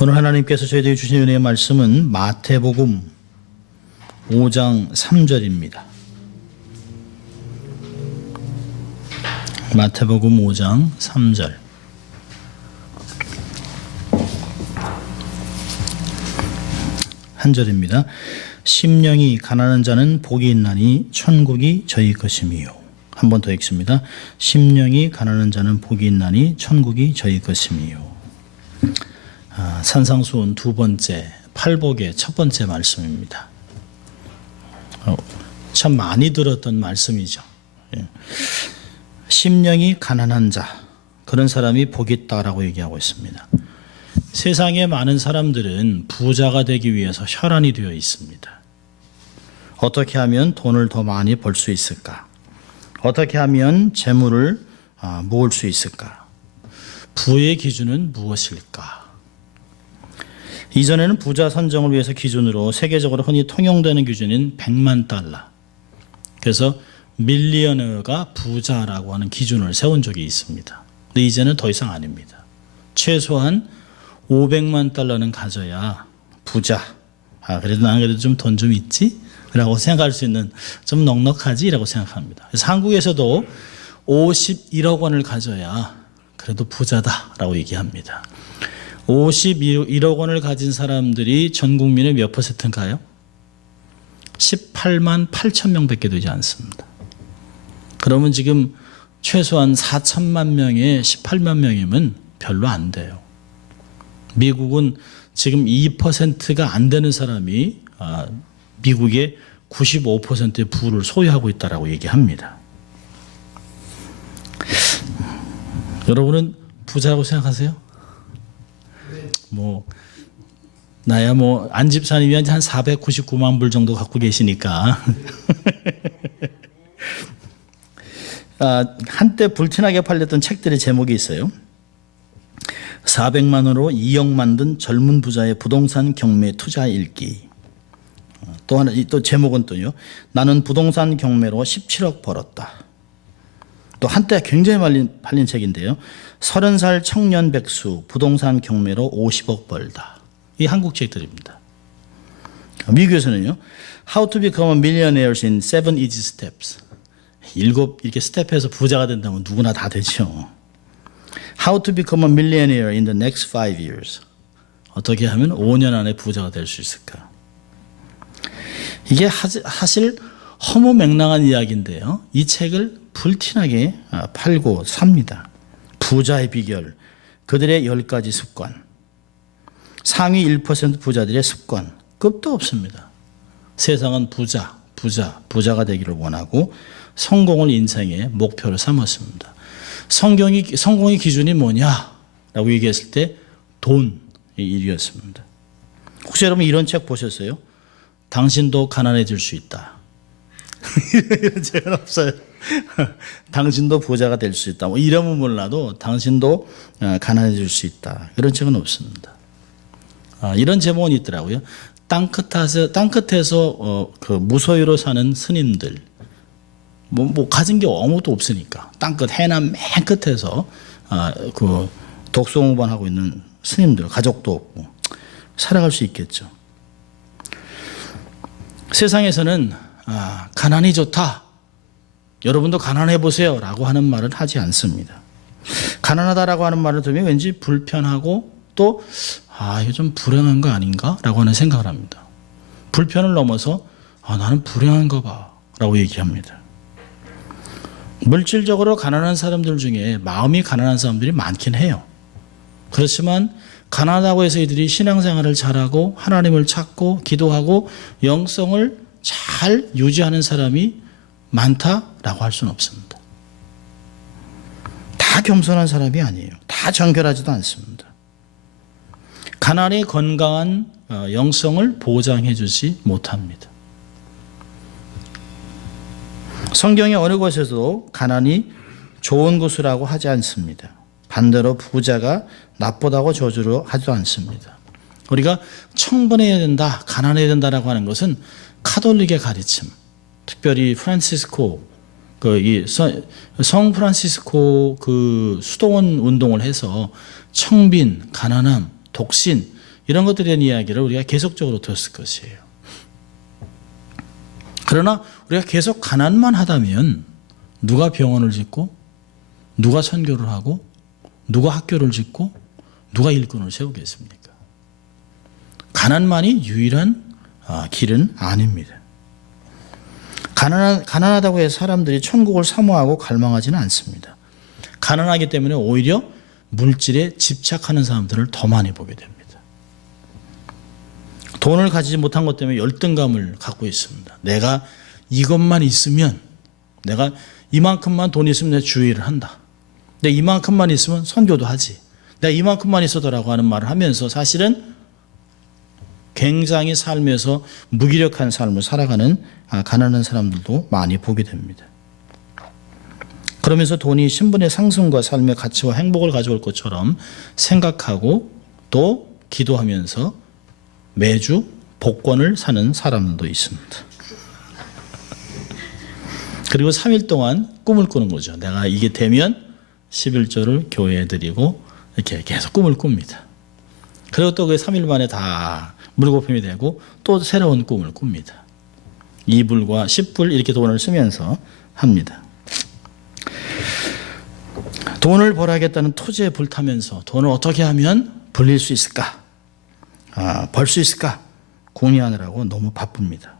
오늘 하나님께서 저희에게 주신 은혜의 말씀은 마태복음 5장 3절입니다. 마태복음 5장 3절. 한 절입니다. 심령이 가난한 자는 복이 있나니 천국이 저희 것임이요. 한 번 더 읽습니다. 심령이 가난한 자는 복이 있나니 천국이 저희 것임이요. 산상수훈 두 번째, 팔복의 첫 번째 말씀입니다. 참 많이 들었던 말씀이죠. 심령이 가난한 자, 그런 사람이 복이 있다라고 얘기하고 있습니다. 세상에 많은 사람들은 부자가 되기 위해서 혈안이 되어 있습니다. 어떻게 하면 돈을 더 많이 벌 수 있을까? 어떻게 하면 재물을 모을 수 있을까? 부의 기준은 무엇일까? 이전에는 부자 선정을 위해서 기준으로 세계적으로 흔히 통용되는 기준인 100만 달러. 그래서 밀리어너가 부자라고 하는 기준을 세운 적이 있습니다. 근데 이제는 더 이상 아닙니다. 최소한 500만 달러는 가져야 부자. 그래도 나는 그래도 좀 돈 좀 있지? 라고 생각할 수 있는, 좀 넉넉하지? 라고 생각합니다. 그래서 한국에서도 51억 원을 가져야 그래도 부자다 라고 얘기합니다. 51억 원을 가진 사람들이 전 국민의 몇 %인가요? 18만 8천 명밖에 되지 않습니다. 그러면 지금 최소한 4천만 명에 18만 명이면 별로 안 돼요. 미국은 지금 2%가 안 되는 사람이 미국의 95%의 부를 소유하고 있다라고 얘기합니다. 여러분은 부자라고 생각하세요? 나야 안집사님이 한 499만 불 정도 갖고 계시니까. 한때 불티나게 팔렸던 책들의 제목이 있어요. 400만 원으로 2억 만든 젊은 부자의 부동산 경매 투자 읽기. 또 하나, 또 제목은 또요. 나는 부동산 경매로 17억 벌었다. 또 한때 굉장히 팔린 책인데요. 30살 청년 백수 부동산 경매로 50억 벌다. 이 한국 책들입니다. 미국에서는요. How to become a millionaire in 7 easy steps. 7 이렇게 스텝해서 부자가 된다면 누구나 다 되죠. How to become a millionaire in the next 5 years. 어떻게 하면 5년 안에 부자가 될 수 있을까? 이게 사실 허무맹랑한 이야기인데요. 이 책을 불티나게 팔고 삽니다. 부자의 비결, 그들의 10가지 습관, 상위 1% 부자들의 습관, 끝도 없습니다. 세상은 부자가 되기를 원하고 성공을 인생의 목표로 삼았습니다. 성공의 기준이 뭐냐라고 얘기했을 때 돈이 1위였습니다. 혹시 여러분 이런 책 보셨어요? 당신도 가난해질 수 있다. 이런 책은 없어요. 당신도 부자가 될 수 있다. 이름은 몰라도 당신도 가난해질 수 있다. 이런 책은 없습니다. 이런 제목은 있더라고요. 땅끝에서 그 무소유로 사는 스님들. 가진 게 아무것도 없으니까 땅끝 해남 맨 끝에서 그 독송우반하고 있는 스님들, 가족도 없고 살아갈 수 있겠죠. 세상에서는 가난이 좋다. 여러분도 가난해 보세요 라고 하는 말은 하지 않습니다. 가난하다라고 하는 말을 들으면 왠지 불편하고 또 이거 좀 불행한 거 아닌가? 라고 하는 생각을 합니다. 불편을 넘어서 나는 불행한가 봐 라고 얘기합니다. 물질적으로 가난한 사람들 중에 마음이 가난한 사람들이 많긴 해요. 그렇지만 가난하다고 해서 이들이 신앙생활을 잘하고 하나님을 찾고 기도하고 영성을 잘 유지하는 사람이 많다라고 할 수는 없습니다. 다 겸손한 사람이 아니에요. 다 정결하지도 않습니다. 가난이 건강한 영성을 보장해 주지 못합니다. 성경의 어느 곳에서도 가난이 좋은 것이라고 하지 않습니다. 반대로 부자가 나쁘다고 저주로 하지도 않습니다. 우리가 청번해야 된다, 가난해야 된다라고 하는 것은 카톨릭의 가르침, 특별히 프란시스코, 성 프란시스코 수도원 운동을 해서 청빈, 가난함, 독신 이런 것들에 대한 이야기를 우리가 계속적으로 들었을 것이에요. 그러나 우리가 계속 가난만 하다면 누가 병원을 짓고 누가 선교를 하고 누가 학교를 짓고 누가 일꾼을 세우겠습니까? 가난만이 유일한 길은 아닙니다. 가난하다고 해서 사람들이 천국을 사모하고 갈망하지는 않습니다. 가난하기 때문에 오히려 물질에 집착하는 사람들을 더 많이 보게 됩니다. 돈을 가지지 못한 것 때문에 열등감을 갖고 있습니다. 내가 이것만 있으면, 내가 이만큼만 돈이 있으면 내가 주의를 한다. 내가 이만큼만 있으면 선교도 하지. 내가 이만큼만 있어도라고 하는 말을 하면서 사실은 굉장히 삶에서 무기력한 삶을 살아가는 가난한 사람들도 많이 보게 됩니다. 그러면서 돈이 신분의 상승과 삶의 가치와 행복을 가져올 것처럼 생각하고 또 기도하면서 매주 복권을 사는 사람도 있습니다. 그리고 3일 동안 꿈을 꾸는 거죠. 내가 이게 되면 11조를 교회에 드리고 이렇게 계속 꿈을 꿉니다. 그리고 또 그 3일 만에 다 물거품이 되고 또 새로운 꿈을 꿉니다. 2불과 10불 이렇게 돈을 쓰면서 합니다. 돈을 벌어야겠다는 토지에 불타면서 돈을 어떻게 하면 벌릴 수 있을까? 벌 수 있을까? 궁리하느라고 너무 바쁩니다.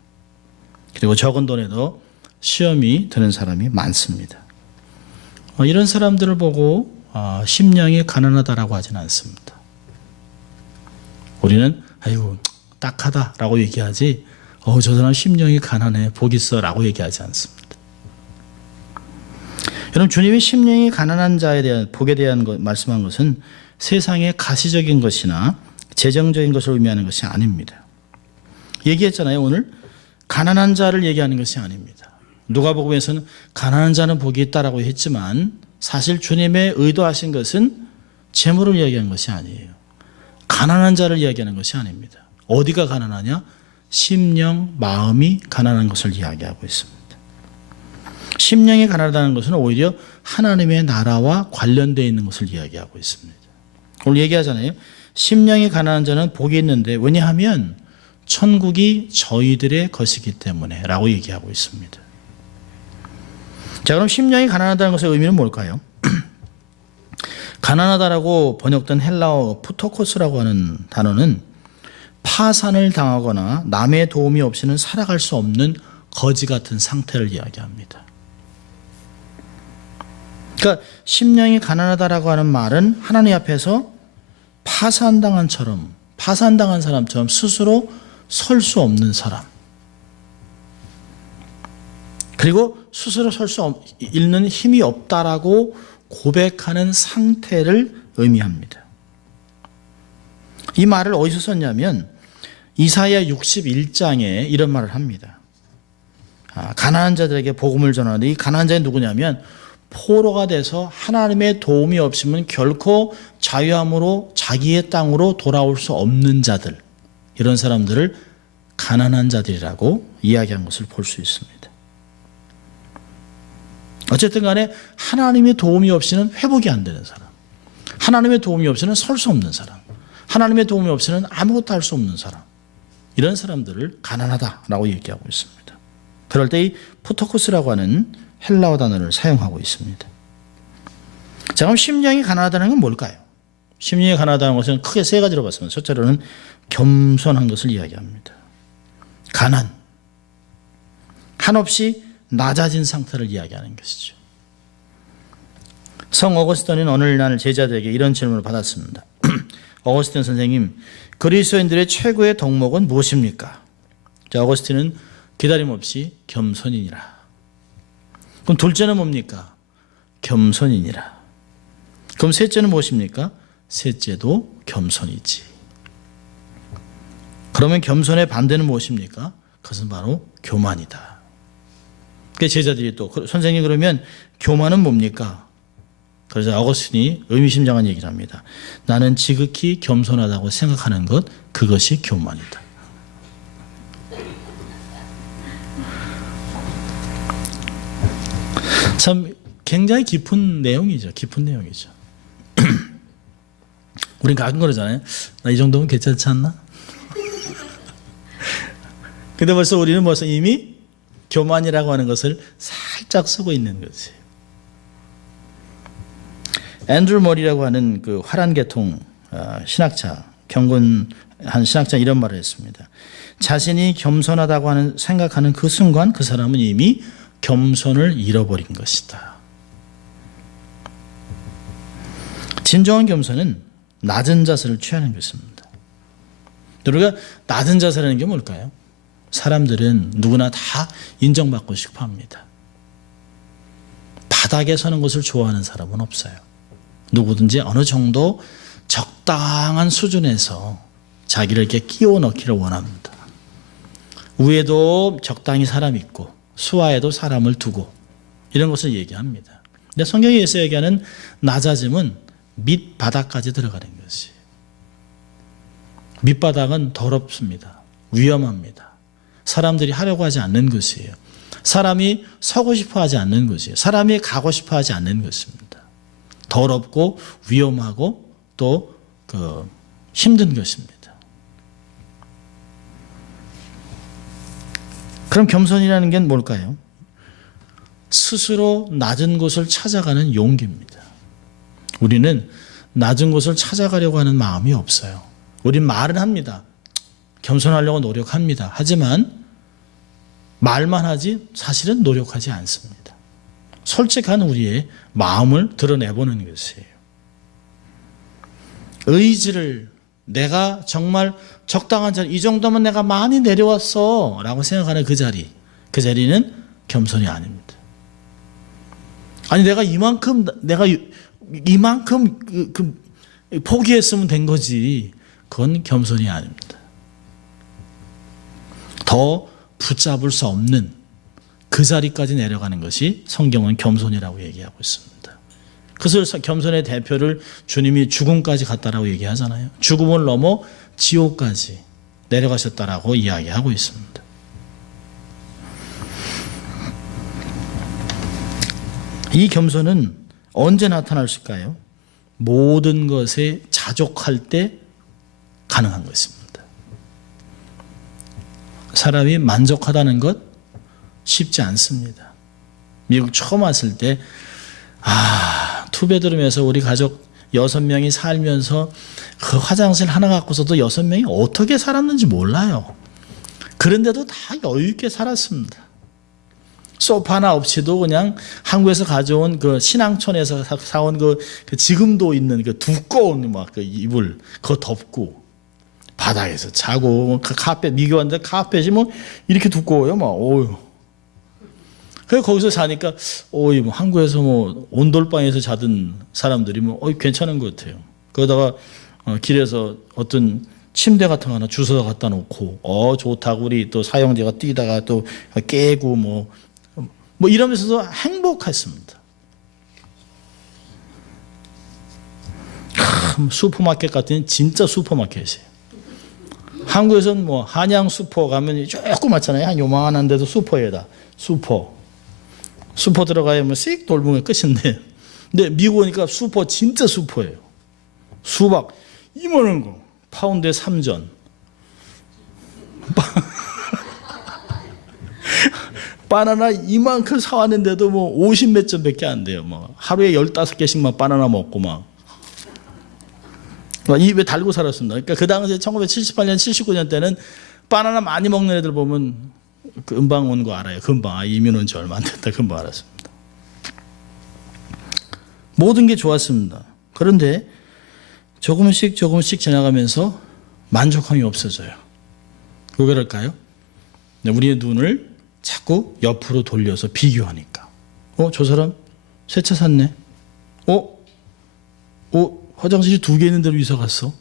그리고 적은 돈에도 시험이 드는 사람이 많습니다. 이런 사람들을 보고 심령이 가난하다라고 하지는 않습니다. 우리는 아이고 딱하다라고 얘기하지 저 사람 심령이 가난해 복 있어라고 얘기하지 않습니다. 여러분, 주님이 심령이 가난한 자에 대한 복에 대한 말씀한 것은 세상의 가시적인 것이나 재정적인 것을 의미하는 것이 아닙니다. 얘기했잖아요. 오늘 가난한 자를 얘기하는 것이 아닙니다. 누가복음에서는 가난한 자는 복이 있다라고 했지만 사실 주님의 의도하신 것은 재물을 이야기한 것이 아니에요. 가난한 자를 이야기하는 것이 아닙니다. 어디가 가난하냐? 심령, 마음이 가난한 것을 이야기하고 있습니다. 심령이 가난하다는 것은 오히려 하나님의 나라와 관련되어 있는 것을 이야기하고 있습니다. 오늘 얘기하잖아요. 심령이 가난한 자는 복이 있는데 왜냐하면 천국이 저희들의 것이기 때문에 라고 얘기하고 있습니다. 자, 그럼 심령이 가난하다는 것의 의미는 뭘까요? 가난하다라고 번역된 헬라어 푸토코스라고 하는 단어는 파산을 당하거나 남의 도움이 없이는 살아갈 수 없는 거지 같은 상태를 이야기합니다. 그러니까 심령이 가난하다라고 하는 말은 하나님 앞에서 파산당한 사람처럼 스스로 설 수 없는 사람, 그리고 스스로 설 수 있는 힘이 없다라고 고백하는 상태를 의미합니다. 이 말을 어디서 썼냐면 이사야 61장에 이런 말을 합니다. 가난한 자들에게 복음을 전하는데 이 가난한 자는 누구냐면 포로가 돼서 하나님의 도움이 없으면 결코 자유함으로 자기의 땅으로 돌아올 수 없는 자들, 이런 사람들을 가난한 자들이라고 이야기한 것을 볼 수 있습니다. 어쨌든 간에 하나님의 도움이 없이는 회복이 안 되는 사람, 하나님의 도움이 없이는 설 수 없는 사람, 하나님의 도움이 없이는 아무것도 할 수 없는 사람, 이런 사람들을 가난하다라고 얘기하고 있습니다. 그럴 때 이 푸토코스라고 하는 헬라어 단어를 사용하고 있습니다. 자, 그럼 심령이 가난하다는 건 뭘까요? 심령이 가난하다는 것은 크게 세 가지로 봤습니다. 첫째로는 겸손한 것을 이야기합니다. 가난, 한없이 낮아진 상태를 이야기하는 것이죠. 성 어거스틴은 어느 날 제자들에게 이런 질문을 받았습니다. 어거스틴 선생님, 그리스도인들의 최고의 덕목은 무엇입니까? 자, 어거스틴은 기다림 없이 겸손이니라. 그럼 둘째는 뭡니까? 겸손이니라. 그럼 셋째는 무엇입니까? 셋째도 겸손이지. 그러면 겸손의 반대는 무엇입니까? 그것은 바로 교만이다. 그래서 제자들이 또 선생님 그러면 교만은 뭡니까? 그래서 어거스틴이 의미심장한 얘기를 합니다. 나는 지극히 겸손하다고 생각하는 것, 그것이 교만이다. 참 굉장히 깊은 내용이죠. 우린 가끔 그러잖아요. 나 이 정도면 괜찮지 않나? 근데 벌써 우리는 이미 교만이라고 하는 것을 살짝 쓰고 있는 거지. 앤드루 머리라고 하는 그 화란계통 신학자, 경건한 신학자 이런 말을 했습니다. 자신이 겸손하다고 생각하는 그 순간 그 사람은 이미 겸손을 잃어버린 것이다. 진정한 겸손은 낮은 자세를 취하는 것입니다. 우리가 낮은 자세라는 게 뭘까요? 사람들은 누구나 다 인정받고 싶어 합니다. 바닥에 서는 것을 좋아하는 사람은 없어요. 누구든지 어느 정도 적당한 수준에서 자기를 이렇게 끼워 넣기를 원합니다. 위에도 적당히 사람 있고 수하에도 사람을 두고 이런 것을 얘기합니다. 근데 성경에서 얘기하는 낮아짐은 밑바닥까지 들어가는 것이. 밑바닥은 더럽습니다. 위험합니다. 사람들이 하려고 하지 않는 것이에요. 사람이 서고 싶어 하지 않는 것이에요. 사람이 가고 싶어 하지 않는 것입니다. 더럽고 위험하고 또 힘든 것입니다. 그럼 겸손이라는 게 뭘까요? 스스로 낮은 곳을 찾아가는 용기입니다. 우리는 낮은 곳을 찾아가려고 하는 마음이 없어요. 우린 말은 합니다. 겸손하려고 노력합니다. 하지만 말만 하지 사실은 노력하지 않습니다. 솔직한 우리의 마음을 드러내보는 것이에요. 의지를 내가 정말 적당한 자리, 이 정도면 내가 많이 내려왔어 라고 생각하는 그 자리는 겸손이 아닙니다. 아니 내가 이만큼 포기했으면 된 거지, 그건 겸손이 아닙니다. 더 붙잡을 수 없는 그 자리까지 내려가는 것이 성경은 겸손이라고 얘기하고 있습니다. 그래서 겸손의 대표를 주님이 죽음까지 갔다라고 얘기하잖아요. 죽음을 넘어 지옥까지 내려가셨다라고 이야기하고 있습니다. 이 겸손은 언제 나타날 수 있을까요? 모든 것에 자족할 때 가능한 것입니다. 사람이 만족하다는 것 쉽지 않습니다. 미국 처음 왔을 때 투베드룸에서 우리 가족 6명이 살면서 그 화장실 하나 갖고서도 6명이 어떻게 살았는지 몰라요. 그런데도 다 여유 있게 살았습니다. 소파 하나 없이도 그냥 한국에서 가져온 그 신앙촌에서 사온 그 지금도 있는 그 두꺼운 그 이불 그거 덮고 바닥에서 자고, 그 카펫 미국 왔는데 카펫이 이렇게 두꺼워요. 오유. 그래서 거기서 자니까 한국에서 온돌방에서 자던 사람들이 괜찮은 것 같아요. 거기다가 길에서 어떤 침대 같은 거 하나 주워서 갖다 놓고 좋다고 우리 또 사형제가 뛰다가 또 깨고 이러면서도 행복했습니다. 슈퍼마켓 같은 진짜 슈퍼마켓이에요. 한국에서는 한양 슈퍼 가면 조그맣잖아요. 한 요만한데도 슈퍼에다 슈퍼 들어가야 씩 돌보면 끝인데, 근데 미국 오니까 슈퍼 진짜 슈퍼예요. 수박 이만한 거 파운드에 3전 바나나 이만큼 사왔는데도 50 몇 점밖에 안 돼요. 하루에 15개씩만 바나나 먹고 입에 달고 살았습니다. 그러니까 그 당시에 1978년 79년 때는 바나나 많이 먹는 애들 보면 금방 온 거 알아요. 금방 이민 온 지 얼마 안 됐다. 금방 알았습니다. 모든 게 좋았습니다. 그런데 조금씩 지나가면서 만족함이 없어져요. 왜 그럴까요? 우리의 눈을 자꾸 옆으로 돌려서 비교하니까. 저 사람 새 차 샀네. 화장실이 2개 있는 데로 이사 갔어.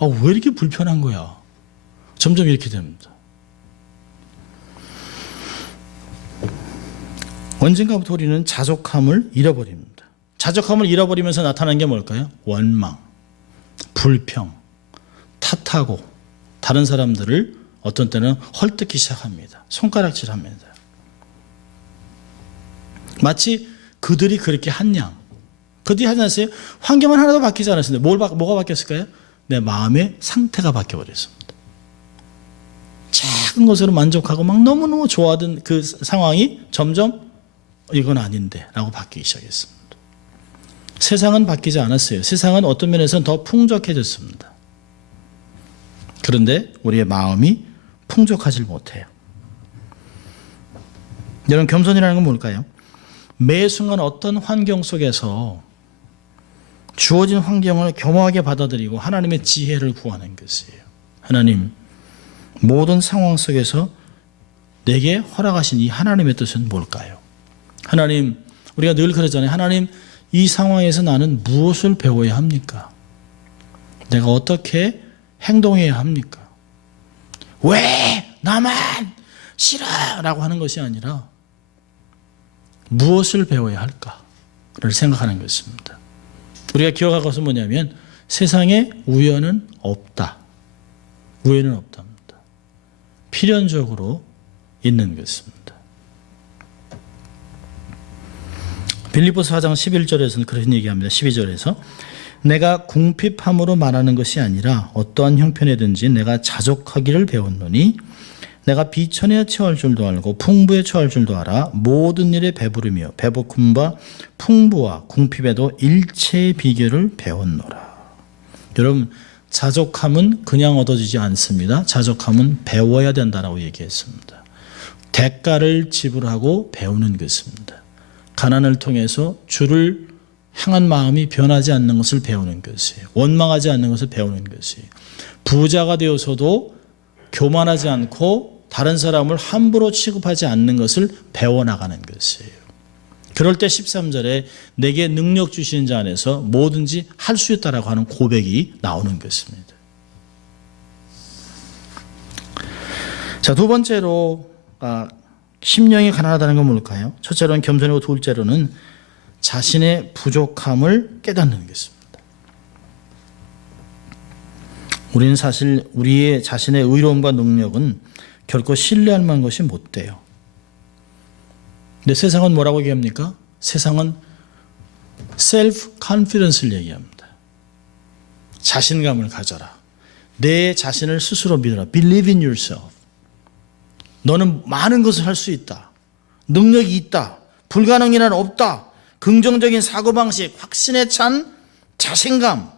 왜 이렇게 불편한 거야? 점점 이렇게 됩니다. 언젠가부터 우리는 자족함을 잃어버립니다. 자족함을 잃어버리면서 나타나는 게 뭘까요? 원망, 불평, 탓하고 다른 사람들을 어떤 때는 헐뜯기 시작합니다. 손가락질합니다. 마치 그들이 그렇게 한 양 그 뒤에 하지 않았어요? 환경은 하나도 바뀌지 않았습니다. 뭐가 바뀌었을까요? 내 마음의 상태가 바뀌어버렸습니다. 작은 것으로 만족하고 막 너무너무 좋아하던 그 상황이 점점 이건 아닌데 라고 바뀌기 시작했습니다. 세상은 바뀌지 않았어요. 세상은 어떤 면에서는 더 풍족해졌습니다. 그런데 우리의 마음이 풍족하지 못해요. 여러분, 겸손이라는 건 뭘까요? 매 순간 어떤 환경 속에서 주어진 환경을 겸허하게 받아들이고 하나님의 지혜를 구하는 것이에요. 하나님, 모든 상황 속에서 내게 허락하신 이 하나님의 뜻은 뭘까요? 하나님, 우리가 늘 그러잖아요. 하나님, 이 상황에서 나는 무엇을 배워야 합니까? 내가 어떻게 행동해야 합니까? 왜 나만 싫어! 라고 하는 것이 아니라 무엇을 배워야 할까를 생각하는 것입니다. 우리가 기억할 것은 뭐냐면 세상에 우연은 없다. 우연은 없답니다. 필연적으로 있는 것입니다. 빌립보서 4장 11절에서는 그런 얘기합니다. 12절에서 내가 궁핍함으로 말하는 것이 아니라 어떠한 형편이든지 내가 자족하기를 배웠노니 내가 비천에 처할 줄도 알고 풍부에 처할 줄도 알아 모든 일에 배부르며 배고픔과 풍부와 궁핍에도 일체의 비결을 배웠노라. 여러분, 자족함은 그냥 얻어지지 않습니다. 자족함은 배워야 된다라고 얘기했습니다. 대가를 지불하고 배우는 것입니다. 가난을 통해서 주를 향한 마음이 변하지 않는 것을 배우는 것이에요. 원망하지 않는 것을 배우는 것이에요. 부자가 되어서도 교만하지 않고 다른 사람을 함부로 취급하지 않는 것을 배워나가는 것이에요. 그럴 때 13절에 내게 능력 주시는 자 안에서 뭐든지 할 수 있다라고 하는 고백이 나오는 것입니다. 자, 두 번째로 심령이 가난하다는 건 뭘까요? 첫째로는 겸손이고 둘째로는 자신의 부족함을 깨닫는 것입니다. 우리는 사실 우리의 자신의 의로움과 능력은 결코 신뢰할 만한 것이 못 돼요. 근데 세상은 뭐라고 얘기합니까? 세상은 self confidence를 얘기합니다. 자신감을 가져라. 내 자신을 스스로 믿어라. Believe in yourself. 너는 많은 것을 할 수 있다. 능력이 있다. 불가능이란 없다. 긍정적인 사고방식, 확신에 찬 자신감.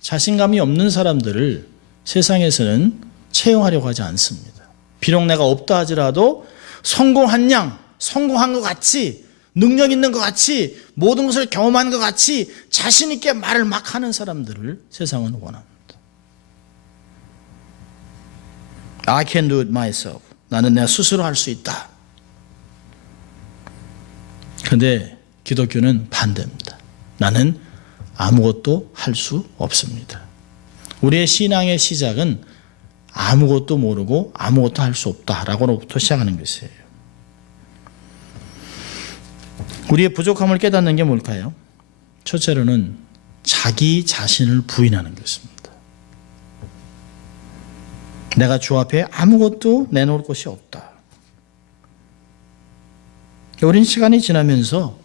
자신감이 없는 사람들을 세상에서는 채용하려고 하지 않습니다. 비록 내가 없다 하더라도 성공한 양, 성공한 것 같이, 능력 있는 것 같이, 모든 것을 경험한 것 같이 자신 있게 말을 막 하는 사람들을 세상은 원합니다. I can do it myself. 나는 내가 스스로 할 수 있다. 그런데 기독교는 반대입니다. 나는 아무것도 할 수 없습니다. 우리의 신앙의 시작은 아무것도 모르고 아무것도 할 수 없다라고부터 시작하는 것이에요. 우리의 부족함을 깨닫는 게 뭘까요? 첫째로는 자기 자신을 부인하는 것입니다. 내가 주 앞에 아무것도 내놓을 것이 없다. 우린 시간이 지나면서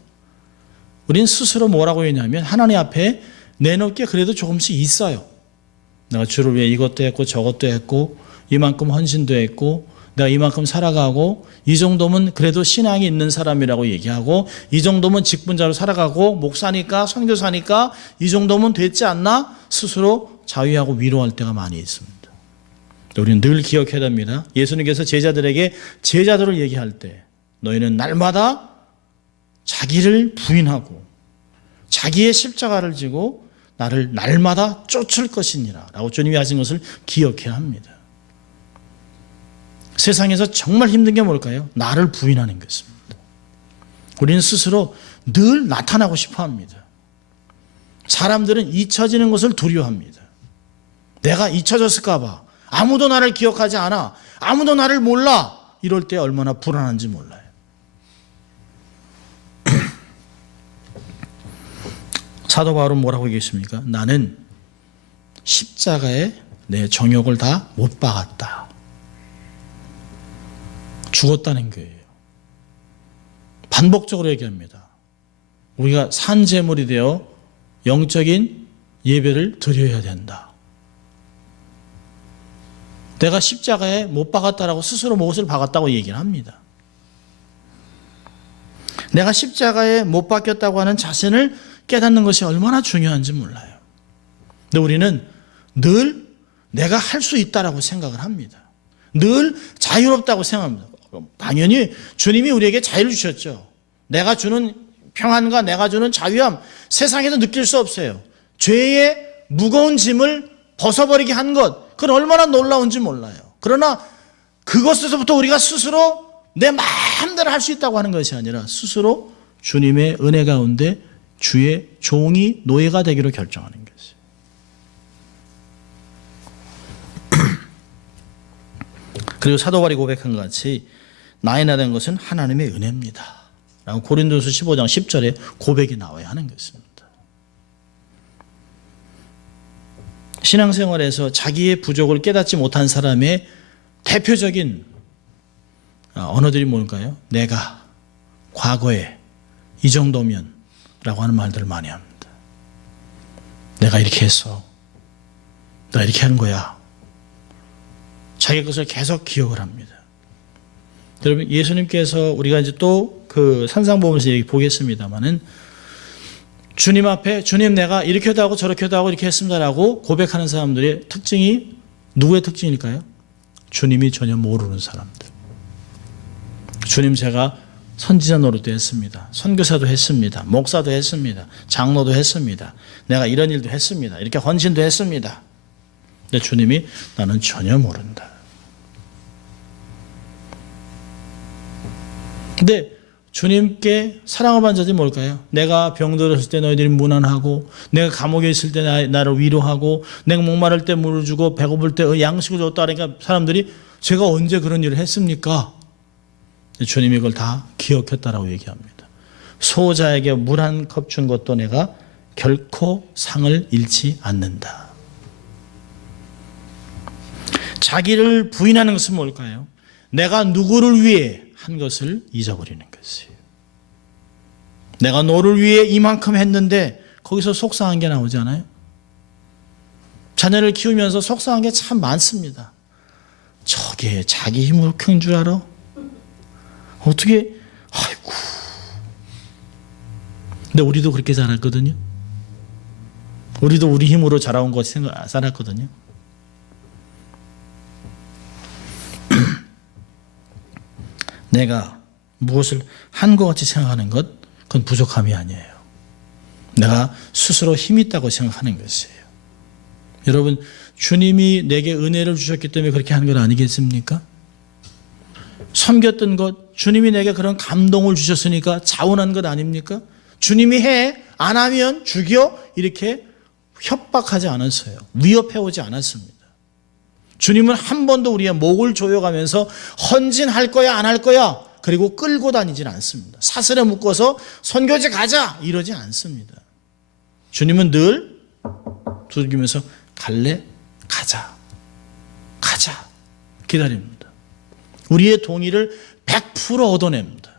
우린 스스로 뭐라고 했냐면 하나님 앞에 내놓을 게 그래도 조금씩 있어요. 내가 주를 위해 이것도 했고 저것도 했고 이만큼 헌신도 했고 내가 이만큼 살아가고 이 정도면 그래도 신앙이 있는 사람이라고 얘기하고 이 정도면 직분자로 살아가고 목사니까 선교사니까 이 정도면 됐지 않나 스스로 자위하고 위로할 때가 많이 있습니다. 우리는 늘 기억해야 됩니다. 예수님께서 제자들에게 제자들을 얘기할 때 너희는 날마다 자기를 부인하고 자기의 십자가를 지고 나를 날마다 쫓을 것이니라 라고 주님이 하신 것을 기억해야 합니다. 세상에서 정말 힘든 게 뭘까요? 나를 부인하는 것입니다. 우리는 스스로 늘 나타나고 싶어 합니다. 사람들은 잊혀지는 것을 두려워합니다. 내가 잊혀졌을까 봐. 아무도 나를 기억하지 않아. 아무도 나를 몰라. 이럴 때 얼마나 불안한지 몰라요. 사도 바울은 뭐라고 얘기했습니까? 나는 십자가에 내 정욕을 다 못 박았다. 죽었다는 거예요. 반복적으로 얘기합니다. 우리가 산제물이 되어 영적인 예배를 드려야 된다. 내가 십자가에 못 박았다라고 스스로 못을 박았다고 얘기를 합니다. 내가 십자가에 못 박혔다고 하는 자신을 깨닫는 것이 얼마나 중요한지 몰라요. 근데 우리는 늘 내가 할 수 있다라고 생각을 합니다. 늘 자유롭다고 생각합니다. 당연히 주님이 우리에게 자유를 주셨죠. 내가 주는 평안과 내가 주는 자유함, 세상에서 느낄 수 없어요. 죄의 무거운 짐을 벗어버리게 한 것, 그건 얼마나 놀라운지 몰라요. 그러나 그것에서부터 우리가 스스로 내 마음대로 할 수 있다고 하는 것이 아니라 스스로 주님의 은혜 가운데 주의 종이 노예가 되기로 결정하는 것이에요. 그리고 사도 바울이 고백한 것 같이 나의 나 된 것은 하나님의 은혜입니다 라고 고린도서 15장 10절에 고백이 나와야 하는 것입니다. 신앙생활에서 자기의 부족을 깨닫지 못한 사람의 대표적인 언어들이 뭘까요? 내가 과거에 이 정도면 라고 하는 말들을 많이 합니다. 내가 이렇게 했어. 내가 이렇게 한 거야. 자기 것을 계속 기억을 합니다. 여러분, 예수님께서 우리가 이제 또 그 산상보험에서 얘기 보겠습니다만은 주님 앞에 주님 내가 이렇게도 하고 저렇게도 하고 이렇게 했습니다라고 고백하는 사람들의 특징이 누구의 특징일까요? 주님이 전혀 모르는 사람들. 주님 제가 선지자 노릇도 했습니다. 선교사도 했습니다. 목사도 했습니다. 장로도 했습니다. 내가 이런 일도 했습니다. 이렇게 헌신도 했습니다. 근데 주님이 나는 전혀 모른다. 근데 주님께 사랑을 받은 자들이 뭘까요? 내가 병들었을 때 너희들이 무난하고, 내가 감옥에 있을 때 나를 위로하고, 내가 목마를 때 물을 주고, 배고플 때 양식을 줬다 하니까 사람들이 제가 언제 그런 일을 했습니까? 주님이 그걸 다 기억했다라고 얘기합니다. 소자에게 물 한 컵 준 것도 내가 결코 상을 잃지 않는다. 자기를 부인하는 것은 뭘까요? 내가 누구를 위해 한 것을 잊어버리는 것이에요. 내가 너를 위해 이만큼 했는데 거기서 속상한 게 나오잖아요. 자녀를 키우면서 속상한 게 참 많습니다. 저게 자기 힘으로 큰 줄 알아? 어떻게, 아이고. 근데 우리도 그렇게 자랐거든요. 우리도 우리 힘으로 자라온 것 살았거든요. 내가 무엇을 한 것 같이 생각하는 것, 그건 부족함이 아니에요. 내가 스스로 힘이 있다고 생각하는 것이에요. 여러분, 주님이 내게 은혜를 주셨기 때문에 그렇게 한 건 아니겠습니까? 섬겼던 것, 주님이 내게 그런 감동을 주셨으니까 자원한 것 아닙니까? 주님이 해, 안 하면 죽여, 이렇게 협박하지 않았어요. 위협해오지 않았습니다. 주님은 한 번도 우리의 목을 조여가면서 헌신할 거야 안 할 거야 그리고 끌고 다니진 않습니다. 사슬에 묶어서 선교지 가자 이러지 않습니다. 주님은 늘 두들기면서 갈래? 가자 기다립니다. 우리의 동의를 100% 얻어냅니다.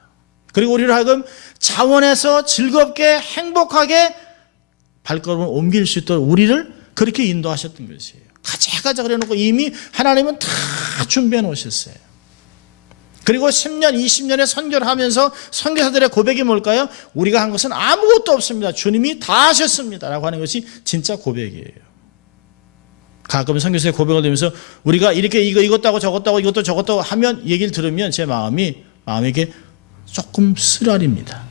그리고 우리를 하여금 자원해서 즐겁게 행복하게 발걸음을 옮길 수 있도록 우리를 그렇게 인도하셨던 것이에요. 가자 그래놓고 이미 하나님은 다 준비해 놓으셨어요. 그리고 10년, 20년의 선교를 하면서 선교사들의 고백이 뭘까요? 우리가 한 것은 아무것도 없습니다. 주님이 다 하셨습니다. 라고 하는 것이 진짜 고백이에요. 가끔 선교사의 고백을 들으면서 우리가 이렇게 이것도 하고 저것도 하고 이것도 저것도 하면 얘기를 들으면 제 마음에게 조금 쓰라립니다.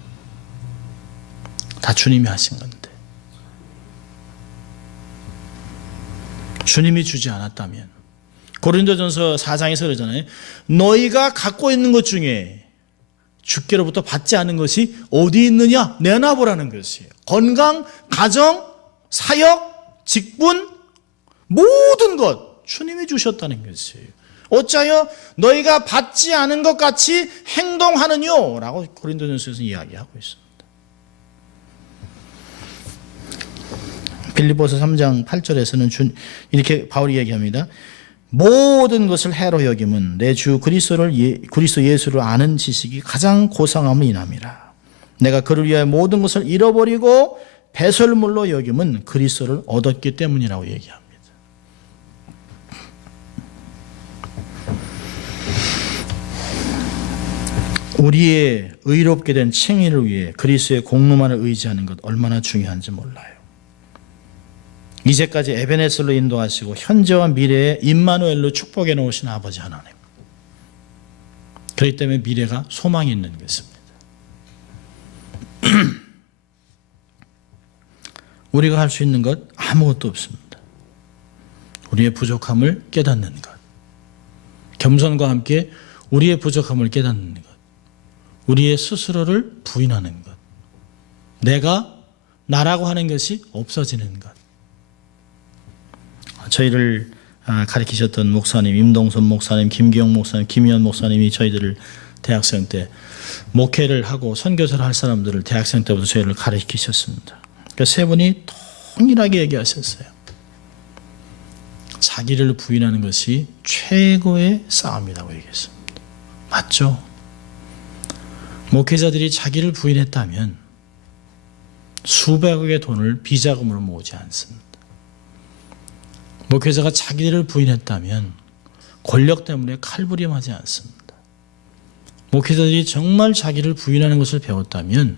다 주님이 하신 건데. 주님이 주지 않았다면 고린도전서 4장에서 그러잖아요. 너희가 갖고 있는 것 중에 주께로부터 받지 않은 것이 어디 있느냐? 내놔보라는 것이에요. 건강, 가정, 사역, 직분 모든 것 주님이 주셨다는 것이에요. 어찌하여 너희가 받지 않은 것 같이 행동하느뇨? 라고 고린도전서에서 이야기하고 있습니다. 빌립보서 3장 8절에서는 이렇게 바울이 얘기합니다. 모든 것을 해로 여김은 내 주 그리스도 예수를 아는 지식이 가장 고상함을 인함이라. 내가 그를 위하여 모든 것을 잃어버리고 배설물로 여김은 그리스도를 얻었기 때문이라고 얘기합니다. 우리의 의롭게 된 칭의를 위해 그리스도의 공로만을 의지하는 것 얼마나 중요한지 몰라요. 이제까지 에베네셀로 인도하시고 현재와 미래에 임마누엘로 축복해 놓으신 아버지 하나님. 그렇기 때문에 미래가 소망이 있는 것입니다. 우리가 할 수 있는 것 아무것도 없습니다. 우리의 부족함을 깨닫는 것, 겸손과 함께 우리의 부족함을 깨닫는 것, 우리의 스스로를 부인하는 것, 내가 나라고 하는 것이 없어지는 것. 저희를 가르치셨던 목사님, 임동선 목사님, 김기영 목사님, 김희연 목사님이 저희들을 대학생 때 목회를 하고 선교사를 할 사람들을 대학생 때부터 저희를 가르치셨습니다. 그 세 분이 동일하게 얘기하셨어요. 자기를 부인하는 것이 최고의 싸움이라고 얘기했습니다. 맞죠? 목회자들이 자기를 부인했다면 수백억의 돈을 비자금으로 모으지 않습니다. 목회자가 자기를 부인했다면 권력 때문에 칼부림하지 않습니다. 목회자들이 정말 자기를 부인하는 것을 배웠다면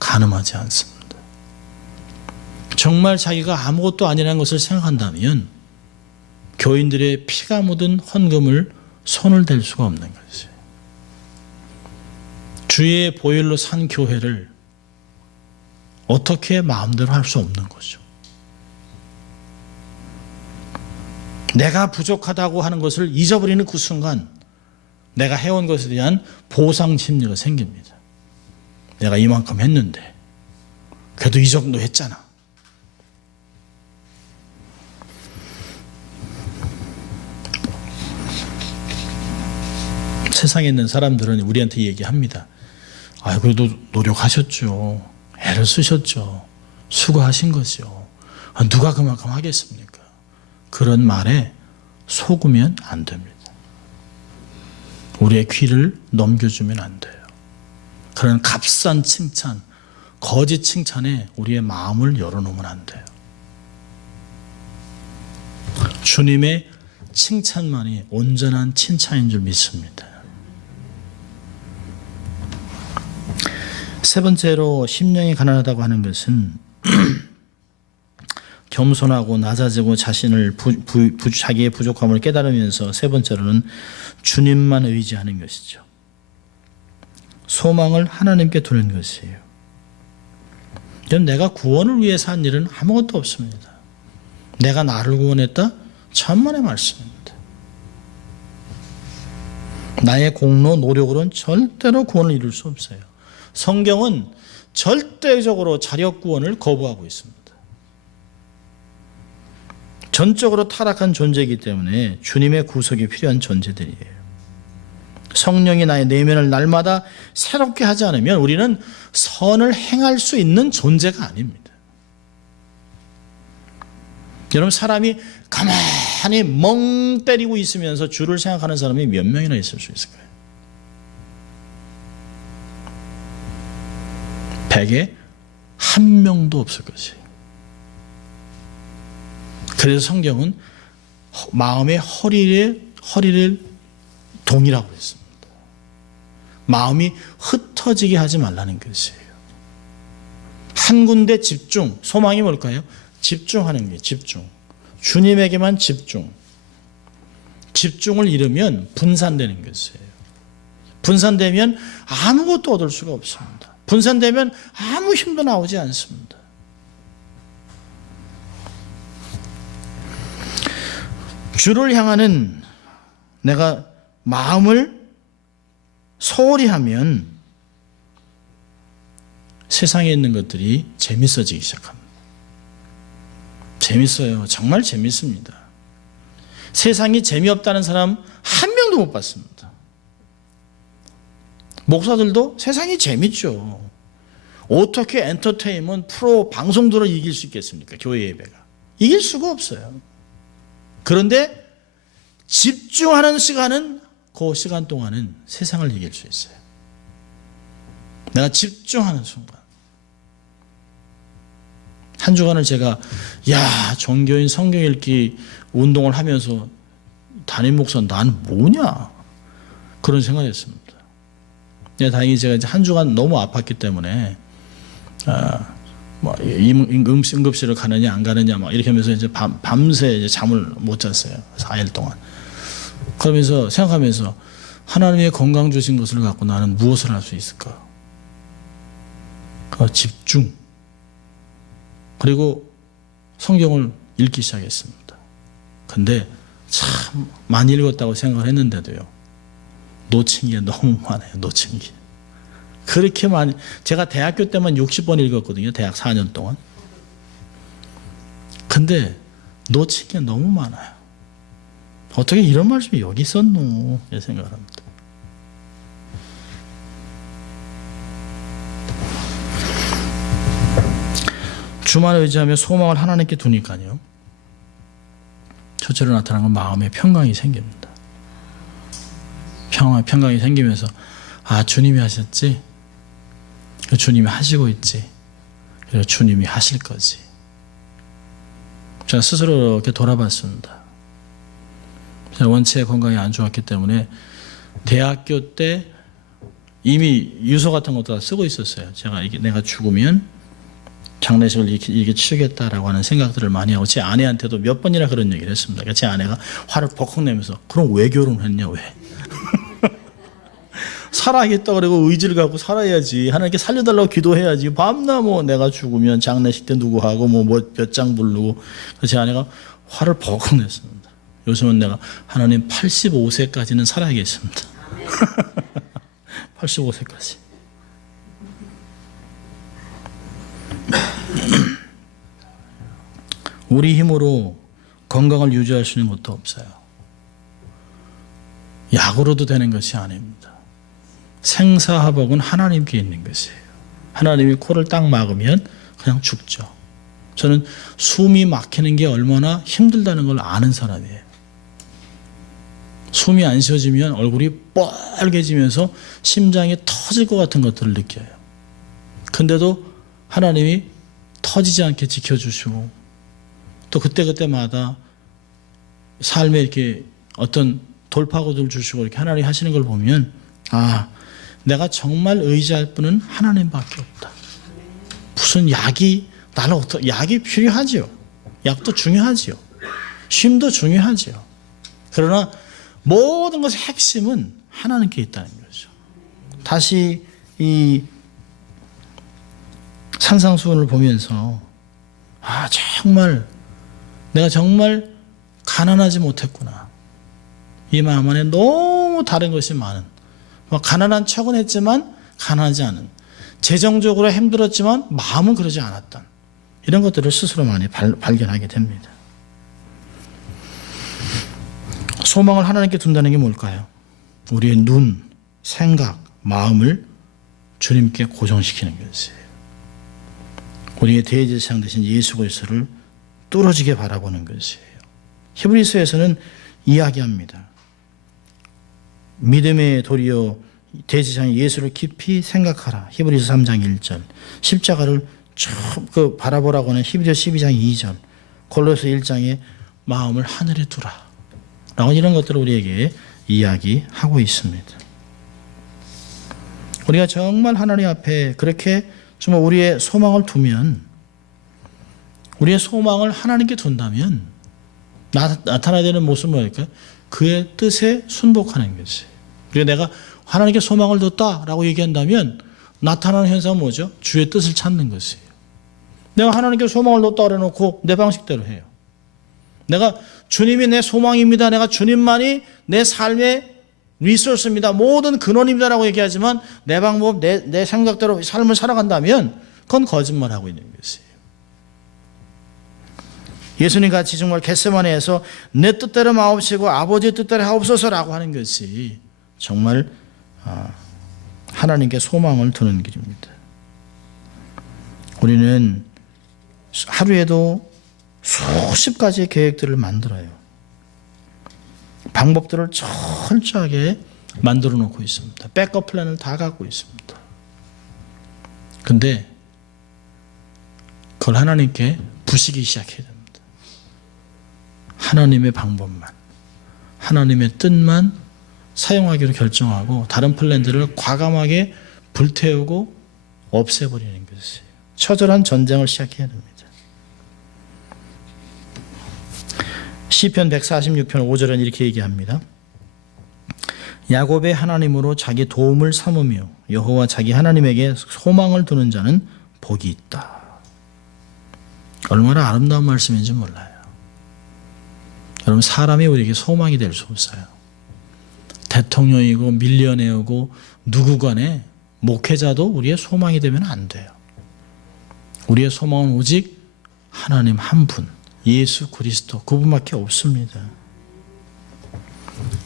간음하지 않습니다. 정말 자기가 아무것도 아니라는 것을 생각한다면 교인들의 피가 묻은 헌금을 손을 댈 수가 없는 것이에요. 주의 보혈로 산 교회를 어떻게 마음대로 할 수 없는 거죠. 내가 부족하다고 하는 것을 잊어버리는 그 순간 내가 해온 것에 대한 보상 심리가 생깁니다. 내가 이만큼 했는데 그래도 이 정도 했잖아. 세상에 있는 사람들은 우리한테 얘기합니다. 그래도 노력하셨죠. 애를 쓰셨죠. 수고하신 거죠. 누가 그만큼 하겠습니까? 그런 말에 속으면 안 됩니다. 우리의 귀를 넘겨주면 안 돼요. 그런 값싼 칭찬, 거짓 칭찬에 우리의 마음을 열어놓으면 안 돼요. 주님의 칭찬만이 온전한 칭찬인 줄 믿습니다. 세 번째로 심령이 가난하다고 하는 것은 겸손하고 낮아지고 자신을 자기의 부족함을 깨달으면서 세 번째로는 주님만 의지하는 것이죠. 소망을 하나님께 두는 것이에요. 내가 구원을 위해서 한 일은 아무것도 없습니다. 내가 나를 구원했다? 천만의 말씀입니다. 나의 공로, 노력으로는 절대로 구원을 이룰 수 없어요. 성경은 절대적으로 자력 구원을 거부하고 있습니다. 전적으로 타락한 존재이기 때문에 주님의 구속이 필요한 존재들이에요. 성령이 나의 내면을 날마다 새롭게 하지 않으면 우리는 선을 행할 수 있는 존재가 아닙니다. 여러분, 사람이 가만히 멍 때리고 있으면서 주를 생각하는 사람이 몇 명이나 있을 수 있을까요? 100에 1명도 없을 것이에요. 그래서 성경은 마음의 허리를 동이라고 했습니다. 마음이 흩어지게 하지 말라는 것이에요. 한 군데 집중, 소망이 뭘까요? 집중하는 게 집중. 주님에게만 집중. 집중을 잃으면 분산되는 것이에요. 분산되면 아무것도 얻을 수가 없습니다. 분산되면 아무 힘도 나오지 않습니다. 주를 향하는 내가 마음을 소홀히 하면 세상에 있는 것들이 재밌어지기 시작합니다. 재밌어요. 정말 재밌습니다. 세상이 재미없다는 사람 한 명도 못 봤습니다. 목사들도 세상이 재밌죠. 어떻게 엔터테인먼트 프로 방송들을 이길 수 있겠습니까? 교회 예배가. 이길 수가 없어요. 그런데 집중하는 시간은 그 시간 동안은 세상을 이길 수 있어요. 내가 집중하는 순간. 한 주간을 제가 종교인 성경 읽기 운동을 하면서 담임 목사 난 뭐냐 그런 생각했습니다. 다행히 제가 이제 한 주간 너무 아팠기 때문에 응급실을 가느냐 안 가느냐 이렇게 하면서 이제 밤새 이제 잠을 못 잤어요. 4일 동안. 그러면서 생각하면서 하나님의 건강 주신 것을 갖고 나는 무엇을 할 수 있을까? 집중. 그리고 성경을 읽기 시작했습니다. 근데 참 많이 읽었다고 생각을 했는데도요. 놓친 게 너무 많아요. 놓친 게. 그렇게 많이. 제가 대학교 때만 60번 읽었거든요. 대학 4년 동안. 근데 놓친 게 너무 많아요. 어떻게 이런 말씀이 여기 있었노? 이런 생각을 합니다. 주만 의지하며 소망을 하나님께 두니까요. 첫째로 나타나는 건 마음의 평강이 생깁니다. 평강이 생기면서 주님이 하셨지? 주님이 하시고 있지? 그리고 주님이 하실 거지. 제가 스스로 이렇게 돌아봤습니다. 제가 원체 건강이 안 좋았기 때문에 대학교 때 이미 유서 같은 것도 다 쓰고 있었어요. 내가 죽으면 장례식을 이렇게 치르겠다라고 하는 생각들을 많이 하고 제 아내한테도 몇 번이나 그런 얘기를 했습니다. 그러니까 제 아내가 화를 벅벅 내면서 그럼 왜 결혼했냐 왜? 살아야겠다 그러고 의지를 갖고 살아야지. 하나님께 살려달라고 기도해야지. 밤낮 내가 죽으면 장례식 때 누구 하고 몇 장 부르고. 그래서 제 아내가 화를 벅벅 냈습니다. 요즘은 내가 하나님 85세까지는 살아야겠습니다. 85세까지. 우리 힘으로 건강을 유지할 수 있는 것도 없어요. 약으로도 되는 것이 아닙니다. 생사화복은 하나님께 있는 것이에요. 하나님이 코를 딱 막으면 그냥 죽죠. 저는 숨이 막히는 게 얼마나 힘들다는 걸 아는 사람이에요. 숨이 안 쉬어지면 얼굴이 뻘개지면서 심장이 터질 것 같은 것들을 느껴요. 근데도 하나님이 터지지 않게 지켜주시고 또 그때그때마다 삶에 이렇게 어떤 돌파구들 주시고 이렇게 하나님 하시는 걸 보면 내가 정말 의지할 분은 하나님밖에 없다. 무슨 약이 약이 필요하지요. 약도 중요하지요. 쉼도 중요하지요. 그러나 모든 것의 핵심은 하나님께 있다는 거죠. 다시 이 산상수훈을 보면서 내가 정말 가난하지 못했구나. 이 마음 안에 너무 다른 것이 많은, 가난한 척은 했지만 가난하지 않은, 재정적으로 힘들었지만 마음은 그러지 않았던 이런 것들을 스스로 많이 발견하게 됩니다. 소망을 하나님께 둔다는 게 뭘까요? 우리의 눈, 생각, 마음을 주님께 고정시키는 것이에요. 우리의 대제사장 되신 예수 그리스도를 뚫어지게 바라보는 것이에요. 히브리서에서는 이야기합니다. 믿음의 도리어 대제사장 예수를 깊이 생각하라. 히브리서 3장 1절. 십자가를 쭉 바라보라고 하는 히브리서 12장 2절. 골로새 1장에 마음을 하늘에 두라. 라고 이런 것들을 우리에게 이야기하고 있습니다. 우리가 정말 하나님 앞에 그렇게 정말 우리의 소망을 두면, 우리의 소망을 하나님께 둔다면 나타나야 되는 모습은 뭘까요? 그의 뜻에 순복하는 것이. 그리고 내가 하나님께 소망을 뒀다라고 얘기한다면 나타나는 현상은 뭐죠? 주의 뜻을 찾는 것이에요. 내가 하나님께 소망을 뒀다 그래놓고 내 방식대로 해요. 내가 주님이 내 소망입니다. 내가 주님만이 내 삶의 리소스입니다. 모든 근원입니다라고 얘기하지만 내 방법, 내 생각대로 삶을 살아간다면 그건 거짓말하고 있는 것이에요. 예수님 같이 정말 겟세마네에서 내 뜻대로 마옵시고 아버지의 뜻대로 하옵소서라고 하는 것이 정말 하나님께 소망을 두는 길입니다. 우리는 하루에도 수십 가지의 계획들을 만들어요. 방법들을 철저하게 만들어 놓고 있습니다. 백업 플랜을 다 갖고 있습니다. 근데 그걸 하나님께 부시기 시작해야 됩니다. 하나님의 방법만, 하나님의 뜻만 사용하기로 결정하고 다른 플랜들을 과감하게 불태우고 없애버리는 것이에요. 처절한 전쟁을 시작해야 됩니다. 시편 146편 5절은 이렇게 얘기합니다. 야곱의 하나님으로 자기 도움을 삼으며 여호와 자기 하나님에게 소망을 두는 자는 복이 있다. 얼마나 아름다운 말씀인지 몰라요. 여러분, 사람이 우리에게 소망이 될 수 없어요. 대통령이고 밀리언웨어고 누구 간에 목회자도 우리의 소망이 되면 안 돼요. 우리의 소망은 오직 하나님 한 분, 예수 그리스도, 그분밖에 없습니다.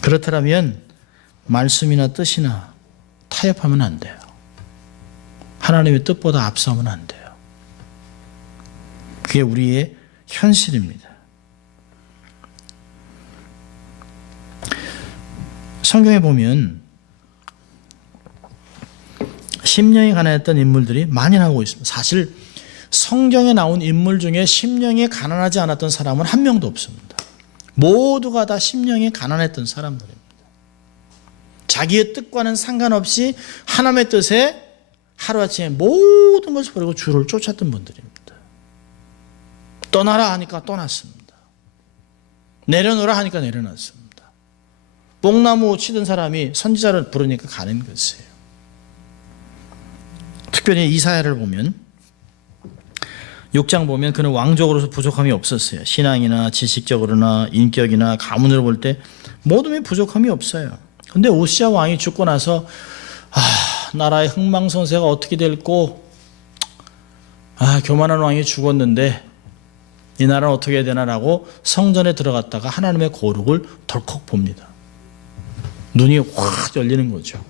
그렇다면 말씀이나 뜻이나 타협하면 안 돼요. 하나님의 뜻보다 앞서면 안 돼요. 그게 우리의 현실입니다. 성경에 보면 심령이 가난했던 인물들이 많이 나오고 있습니다. 사실 성경에 나온 인물 중에 심령이 가난하지 않았던 사람은 한 명도 없습니다. 모두가 다 심령이 가난했던 사람들입니다. 자기의 뜻과는 상관없이 하나님의 뜻에 하루아침에 모든 것을 버리고 주를 쫓았던 분들입니다. 떠나라 하니까 떠났습니다. 내려놓으라 하니까 내려놨습니다. 뽕나무 치던 사람이 선지자를 부르니까 가는 것이에요. 특별히 이사야를 보면 6장 보면 그는 왕족으로서 부족함이 없었어요. 신앙이나 지식적으로나 인격이나 가문으로 볼 때 모든 부족함이 없어요. 근데 오시아 왕이 죽고 나서 나라의 흥망성쇠가 어떻게 될꼬, 교만한 왕이 죽었는데 이 나라는 어떻게 해야 되나라고 성전에 들어갔다가 하나님의 거룩을 덜컥 봅니다. 눈이 확 열리는 거죠.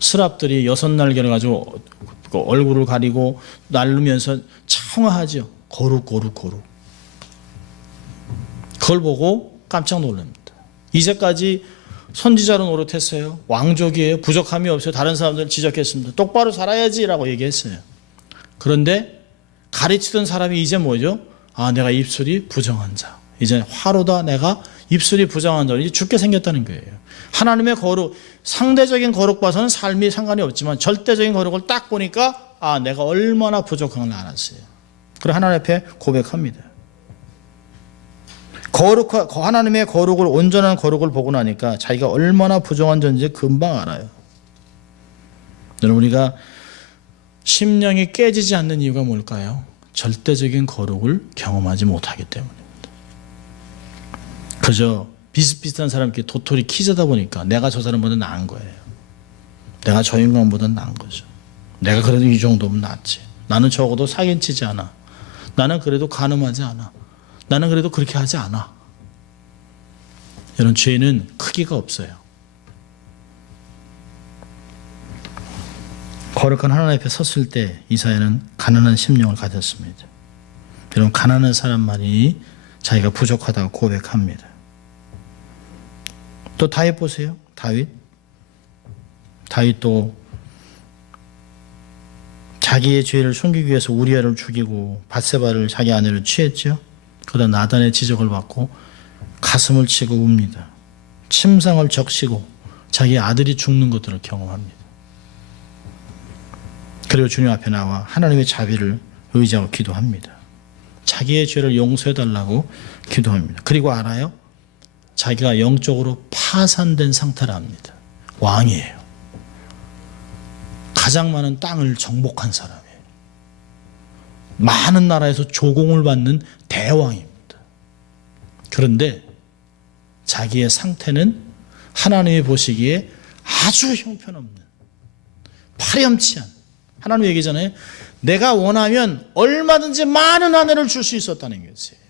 스랍들이 6날개를 가지고 얼굴을 가리고 날르면서 청하하죠. 거룩. 그걸 보고 깜짝 놀랍니다. 이제까지 선지자로 노릇했어요. 왕족이에요. 부족함이 없어요. 다른 사람들 지적했습니다. 똑바로 살아야지 라고 얘기했어요. 그런데 가르치던 사람이 이제 뭐죠? 내가 입술이 부정한 자. 이제 화로다. 내가 입술이 부정한 자. 이제 죽게 생겼다는 거예요. 하나님의 거룩, 상대적인 거룩 봐서는 삶이 상관이 없지만 절대적인 거룩을 딱 보니까 내가 얼마나 부족한 걸 알았어요. 그리고 하나님 앞에 고백합니다. 하나님의 거룩을, 온전한 거룩을 보고 나니까 자기가 얼마나 부정한 존재인지 금방 알아요. 여러분, 우리가 심령이 깨지지 않는 이유가 뭘까요? 절대적인 거룩을 경험하지 못하기 때문입니다. 그저 비슷비슷한 사람끼리 도토리 키재다 보니까 내가 저 사람보다 나은 거예요. 내가 저 인간보다 나은 거죠. 내가 그래도 이 정도면 낫지. 나는 적어도 사기는 치지 않아. 나는 그래도 간음하지 않아. 나는 그래도 그렇게 하지 않아. 이런 죄는 크기가 없어요. 거룩한 하나님 앞에 섰을 때 이사야는 가난한 심령을 가졌습니다. 여러분, 가난한 사람만이 자기가 부족하다고 고백합니다. 또 다윗 보세요. 다윗도 자기의 죄를 숨기기 위해서 우리아를 죽이고 밧세바를 자기 아내로 취했죠. 그러다 나단의 지적을 받고 가슴을 치고 웁니다. 침상을 적시고 자기 아들이 죽는 것들을 경험합니다. 그리고 주님 앞에 나와 하나님의 자비를 의지하고 기도합니다. 자기의 죄를 용서해달라고 기도합니다. 그리고 알아요? 자기가 영적으로 파산된 상태라 합니다. 왕이에요. 가장 많은 땅을 정복한 사람이에요. 많은 나라에서 조공을 받는 대왕입니다. 그런데 자기의 상태는 하나님이 보시기에 아주 형편없는, 파렴치한, 하나님 얘기잖아요. 내가 원하면 얼마든지 많은 아내를 줄 수 있었다는 것이에요.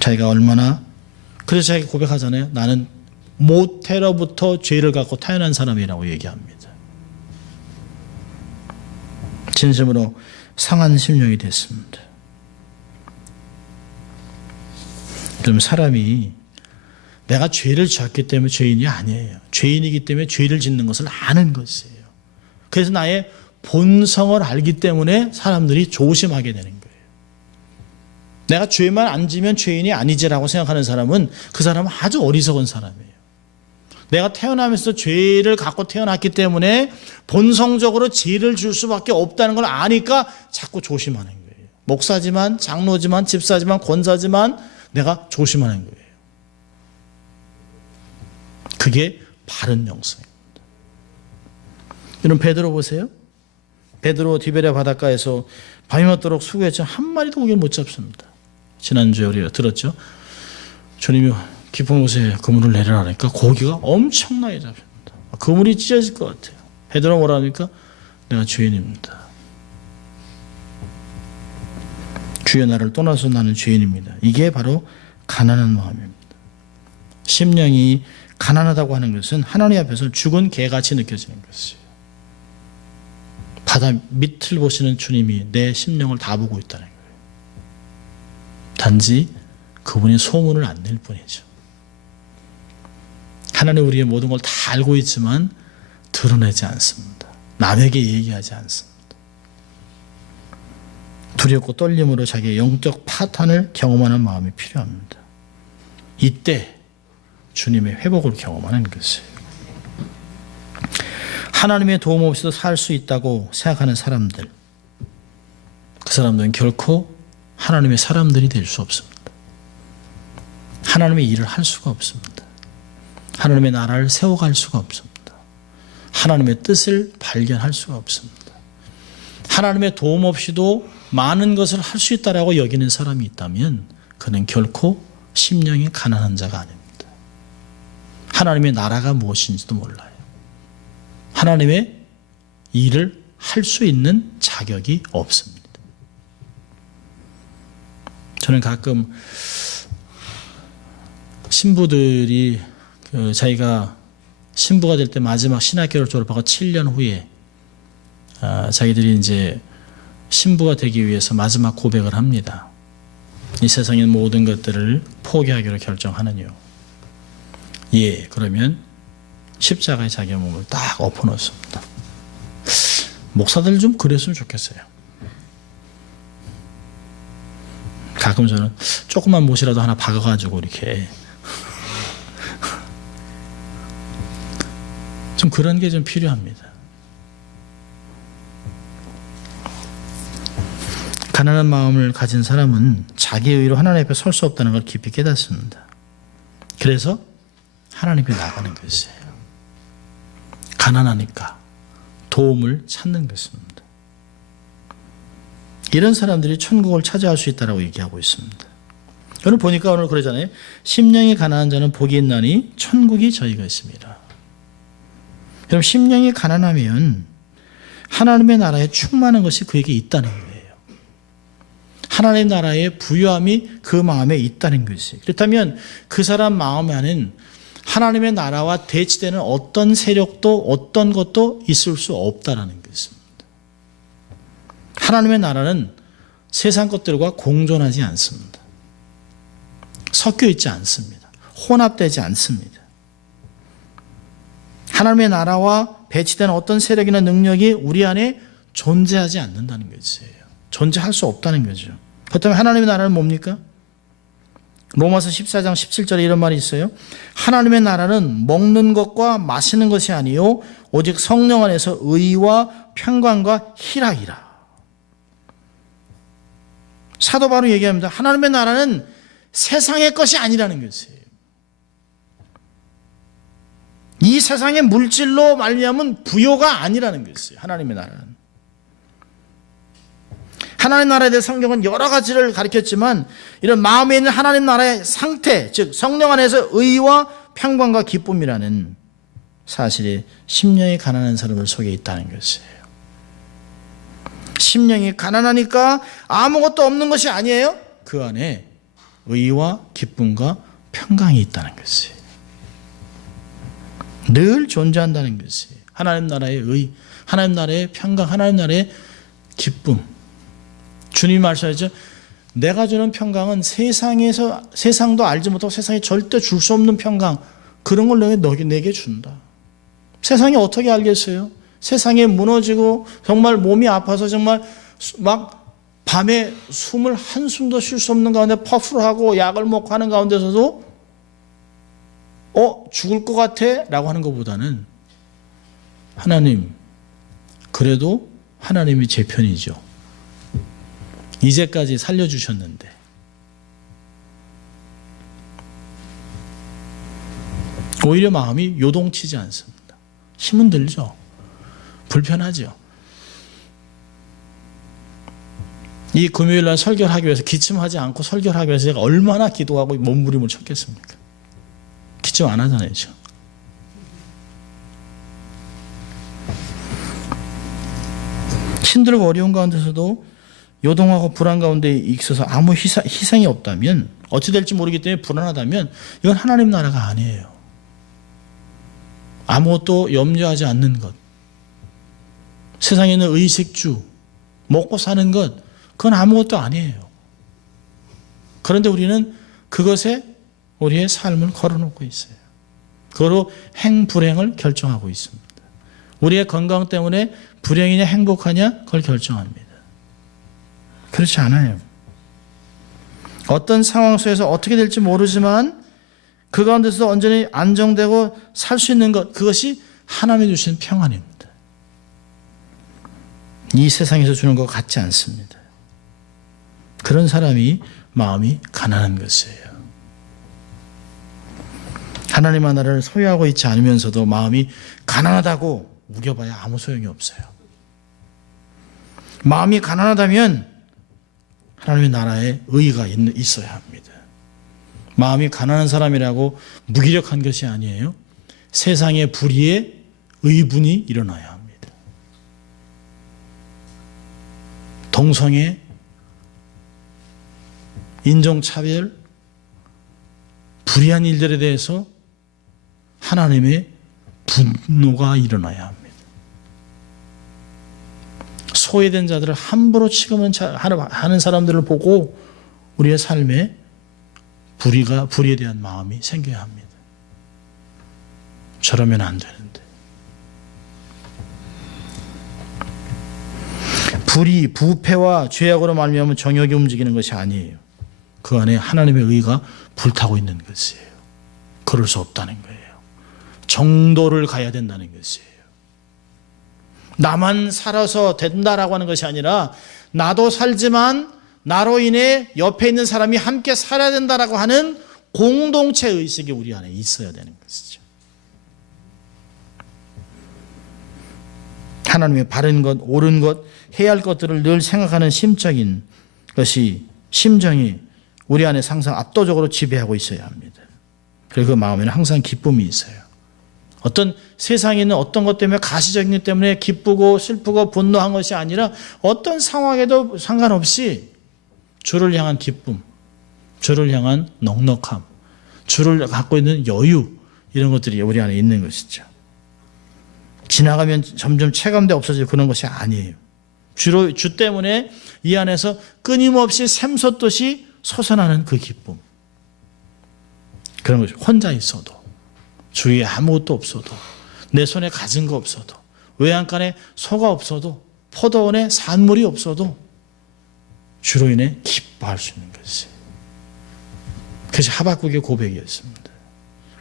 자기가 얼마나, 그래서 자기가 고백하잖아요. 나는 모태로부터 죄를 갖고 태어난 사람이라고 얘기합니다. 진심으로 상한 심령이 됐습니다. 그럼 사람이 내가 죄를 지었기 때문에 죄인이 아니에요. 죄인이기 때문에 죄를 짓는 것을 아는 것이에요. 그래서 나의 본성을 알기 때문에 사람들이 조심하게 되는 거예요. 내가 죄만 안 지면 죄인이 아니지라고 생각하는 사람은 그 사람은 아주 어리석은 사람이에요. 내가 태어나면서 죄를 갖고 태어났기 때문에 본성적으로 죄를 줄 수밖에 없다는 걸 아니까 자꾸 조심하는 거예요. 목사지만, 장로지만, 집사지만, 권사지만 내가 조심하는 거예요. 그게 바른 영성입니다. 여러분 베드로 보세요. 베드로 디베랴 바닷가에서 밤이 맞도록 수고했지만 한 마리도 고기를 못 잡습니다. 지난주에 우리가 들었죠. 주님이 깊은 곳에 그물을 내려라 하니까 고기가 엄청나게 잡힙니다. 그물이 찢어질 것 같아요. 베드로 뭐라 하니까 내가 죄인입니다. 주여 나를 떠나서 나는 죄인입니다. 이게 바로 가난한 마음입니다. 심령이 가난하다고 하는 것은 하나님 앞에서 죽은 개같이 느껴지는 것이에요. 바다 밑을 보시는 주님이 내 심령을 다 보고 있다는 거예요. 단지 그분이 소문을 안 낼 뿐이죠. 하나님 우리의 모든 걸 다 알고 있지만 드러내지 않습니다. 남에게 얘기하지 않습니다. 두렵고 떨림으로 자기의 영적 파탄을 경험하는 마음이 필요합니다. 이때 주님의 회복을 경험하는 것이에요. 하나님의 도움 없이도 살 수 있다고 생각하는 사람들, 그 사람들은 결코 하나님의 사람들이 될 수 없습니다. 하나님의 일을 할 수가 없습니다. 하나님의 나라를 세워갈 수가 없습니다. 하나님의 뜻을 발견할 수가 없습니다. 하나님의 도움 없이도 많은 것을 할 수 있다라고 여기는 사람이 있다면 그는 결코 심령이 가난한 자가 아닙니다. 하나님의 나라가 무엇인지도 몰라요. 하나님의 일을 할 수 있는 자격이 없습니다. 저는 가끔 신부들이 자기가 신부가 될 때 마지막 신학교를 졸업하고 7년 후에 자기들이 이제 신부가 되기 위해서 마지막 고백을 합니다. 이 세상의 모든 것들을 포기하기로 결정하느뇨. 예, 그러면 십자가에 자기 몸을 딱 엎어놓습니다. 목사들 좀 그랬으면 좋겠어요. 가끔 저는 조그만 못이라도 하나 박아가지고 이렇게 좀 그런 게 좀 필요합니다. 가난한 마음을 가진 사람은 자기의 의로 하나님 앞에 설 수 없다는 걸 깊이 깨닫습니다. 그래서 하나님 앞에 나가는 것이에요. 가난하니까 도움을 찾는 것입니다. 이런 사람들이 천국을 차지할 수 있다고 얘기하고 있습니다. 오늘 보니까 오늘 그러잖아요. 심령이 가난한 자는 복이 있나니 천국이 저희가 있습니다. 여러분 심령이 가난하면 하나님의 나라에 충만한 것이 그에게 있다는 거예요. 하나님 나라의 부유함이 그 마음에 있다는 것이에요. 그렇다면 그 사람 마음 안에는 하나님의 나라와 대치되는 어떤 세력도 어떤 것도 있을 수 없다는 것입니다. 하나님의 나라는 세상 것들과 공존하지 않습니다. 섞여 있지 않습니다. 혼합되지 않습니다. 하나님의 나라와 배치되는 어떤 세력이나 능력이 우리 안에 존재하지 않는다는 것이에요. 존재할 수 없다는 거죠. 그렇다면 하나님의 나라는 뭡니까? 로마서 14장 17절에 이런 말이 있어요. 하나님의 나라는 먹는 것과 마시는 것이 아니요 오직 성령 안에서 의와 평강과 희락이라. 사도 바울이 얘기합니다. 하나님의 나라는 세상의 것이 아니라는 것이에요. 이 세상의 물질로 말미암은 부요가 아니라는 것이에요. 하나님의 나라는. 하나님 나라에 대해 성경은 여러 가지를 가르쳤지만 이런 마음에 있는 하나님 나라의 상태, 즉 성령 안에서 의와 평강과 기쁨이라는 사실이 심령이 가난한 사람들 속에 있다는 것이에요. 심령이 가난하니까 아무것도 없는 것이 아니에요. 그 안에 의와 기쁨과 평강이 있다는 것이에요. 늘 존재한다는 것이에요. 하나님 나라의 의, 하나님 나라의 평강, 하나님 나라의 기쁨. 주님이 말씀하셨죠. 내가 주는 평강은 세상도 알지 못하고 세상에 절대 줄 수 없는 평강, 그런 걸 내게 준다. 세상이 어떻게 알겠어요? 세상에 무너지고 정말 몸이 아파서 정말 막 밤에 숨을 한숨도 쉴 수 없는 가운데 퍼프를 하고 약을 먹고 하는 가운데서도 죽을 것 같아? 라고 하는 것보다는 하나님, 그래도 하나님이 제 편이죠. 이제까지 살려주셨는데. 오히려 마음이 요동치지 않습니다. 힘은 들죠. 불편하죠. 이 금요일날 설교를 하기 위해서 기침하지 않고 설교를 하기 위해서 제가 얼마나 기도하고 몸부림을 쳤겠습니까? 기침 안 하잖아요. 지금. 힘들고 어려운 가운데서도 요동하고 불안 가운데 있어서 아무 희생이 없다면, 어찌 될지 모르기 때문에 불안하다면 이건 하나님 나라가 아니에요. 아무것도 염려하지 않는 것, 세상에 있는 의식주, 먹고 사는 것, 그건 아무것도 아니에요. 그런데 우리는 그것에 우리의 삶을 걸어놓고 있어요. 그거로 행불행을 결정하고 있습니다. 우리의 건강 때문에 불행이냐 행복하냐 그걸 결정합니다. 그렇지 않아요. 어떤 상황 속에서 어떻게 될지 모르지만 그 가운데서 온전히 안정되고 살 수 있는 것, 그것이 하나님이 주신 평안입니다. 이 세상에서 주는 것 같지 않습니다. 그런 사람이 마음이 가난한 것이에요. 하나님의 나라를 소유하고 있지 않으면서도 마음이 가난하다고 우겨봐야 아무 소용이 없어요. 마음이 가난하다면 하나님의 나라에 의의가 있어야 합니다. 마음이 가난한 사람이라고 무기력한 것이 아니에요. 세상의 불의에 의분이 일어나야 합니다. 동성애, 인종차별, 불의한 일들에 대해서 하나님의 분노가 일어나야 합니다. 소외된 자들을 함부로 취급하는 사람들을 보고 우리의 삶에 불의에 대한 마음이 생겨야 합니다. 저러면 안 되는데. 불의, 부패와 죄악으로 말미암아 정욕이 움직이는 것이 아니에요. 그 안에 하나님의 의가 불타고 있는 것이에요. 그럴 수 없다는 거예요. 정도를 가야 된다는 것이에요. 나만 살아서 된다라고 하는 것이 아니라 나도 살지만 나로 인해 옆에 있는 사람이 함께 살아야 된다라고 하는 공동체 의식이 우리 안에 있어야 되는 것이죠. 하나님의 바른 것, 옳은 것, 해야 할 것들을 늘 생각하는 심적인 것이, 심정이 우리 안에 항상 압도적으로 지배하고 있어야 합니다. 그리고 그 마음에는 항상 기쁨이 있어요. 어떤 세상에 있는 어떤 것 때문에, 가시적인 것 때문에 기쁘고 슬프고 분노한 것이 아니라 어떤 상황에도 상관없이 주를 향한 기쁨, 주를 향한 넉넉함, 주를 갖고 있는 여유, 이런 것들이 우리 안에 있는 것이죠. 지나가면 점점 체감돼 없어질 그런 것이 아니에요. 주 때문에 이 안에서 끊임없이 샘솟듯이 솟아나는 그 기쁨, 그런 것이 혼자 있어도, 주위에 아무것도 없어도, 내 손에 가진 거 없어도, 외양간에 소가 없어도, 포도원에 산물이 없어도 주로 인해 기뻐할 수 있는 것이, 그것이 하박국의 고백이었습니다.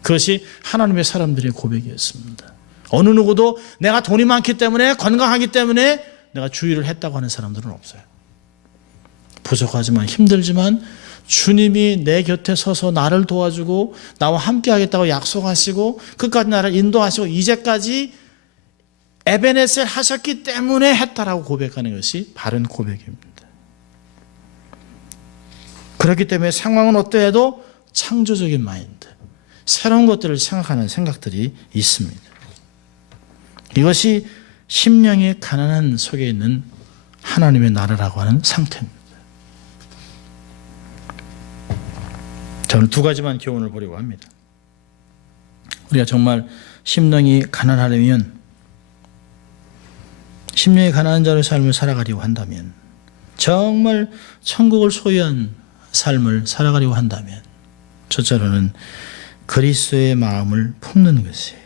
그것이 하나님의 사람들의 고백이었습니다. 어느 누구도 내가 돈이 많기 때문에, 건강하기 때문에 내가 주의를 했다고 하는 사람들은 없어요. 부족하지만, 힘들지만 주님이 내 곁에 서서 나를 도와주고 나와 함께 하겠다고 약속하시고 끝까지 나를 인도하시고 이제까지 에베네셀 하셨기 때문에 했다라고 고백하는 것이 바른 고백입니다. 그렇기 때문에 상황은 어떠해도 창조적인 마인드, 새로운 것들을 생각하는 생각들이 있습니다. 이것이 심령의 가난한 속에 있는 하나님의 나라라고 하는 상태입니다. 저는 두 가지만 교훈을 보려고 합니다. 우리가 정말 심령이 가난하려면, 심령이 가난한 자의 삶을 살아가려고 한다면 정말 천국을 소유한 삶을 살아가려고 한다면 첫째로는 그리스도의 마음을 품는 것이에요.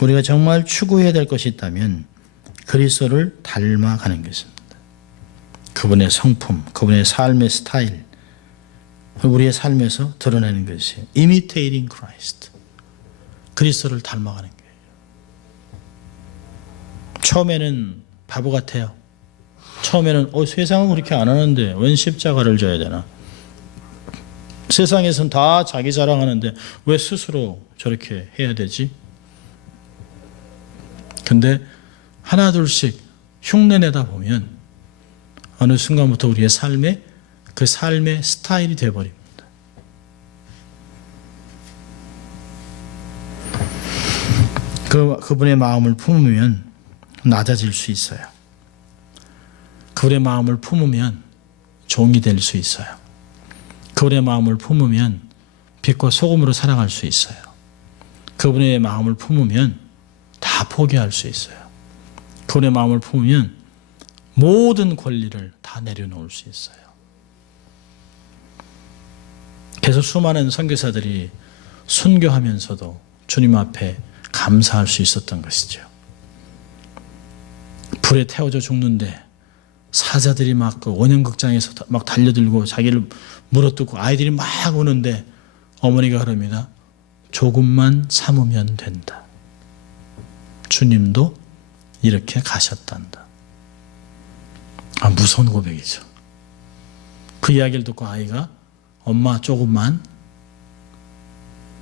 우리가 정말 추구해야 될 것이 있다면 그리스도를 닮아가는 것입니다. 그분의 성품, 그분의 삶의 스타일, 우리의 삶에서 드러내는 것이에요. Imitating Christ. 그리스도를 닮아가는 거예요. 처음에는 바보 같아요. 처음에는 세상은 그렇게 안 하는데 웬 십자가를 져야 되나? 세상에서는 다 자기 자랑하는데 왜 스스로 저렇게 해야 되지? 근데 하나둘씩 흉내내다 보면 어느 순간부터 우리의 삶에 그 삶의 스타일이 되어버립니다. 그분의 마음을 품으면 낮아질 수 있어요. 그분의 마음을 품으면 종이 될 수 있어요. 그분의 마음을 품으면 빛과 소금으로 살아갈 수 있어요. 그분의 마음을 품으면 다 포기할 수 있어요. 그분의 마음을 품으면 모든 권리를 다 내려놓을 수 있어요. 그래서 수많은 선교사들이 순교하면서도 주님 앞에 감사할 수 있었던 것이죠. 불에 태워져 죽는데 사자들이 막 그 원형극장에서 막 달려들고 자기를 물어뜯고 아이들이 막 오는데 어머니가 그럽니다. 조금만 참으면 된다. 주님도 이렇게 가셨단다. 무서운 고백이죠. 그 이야기를 듣고 아이가 엄마 조금만,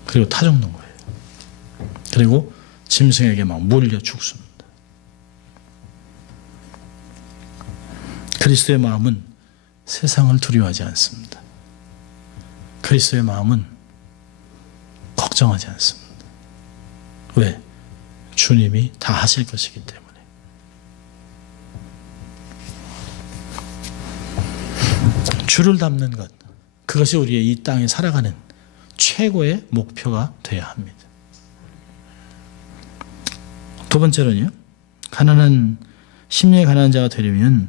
그리고 타 죽는 거예요. 그리고 짐승에게 막 물려 죽습니다. 그리스도의 마음은 세상을 두려워하지 않습니다. 그리스도의 마음은 걱정하지 않습니다. 왜? 주님이 다 하실 것이기 때문에. 주를 닮는 것, 그것이 우리의 이 땅에 살아가는 최고의 목표가 되어야 합니다. 두 번째로는요, 심령이 가난한 자가 되려면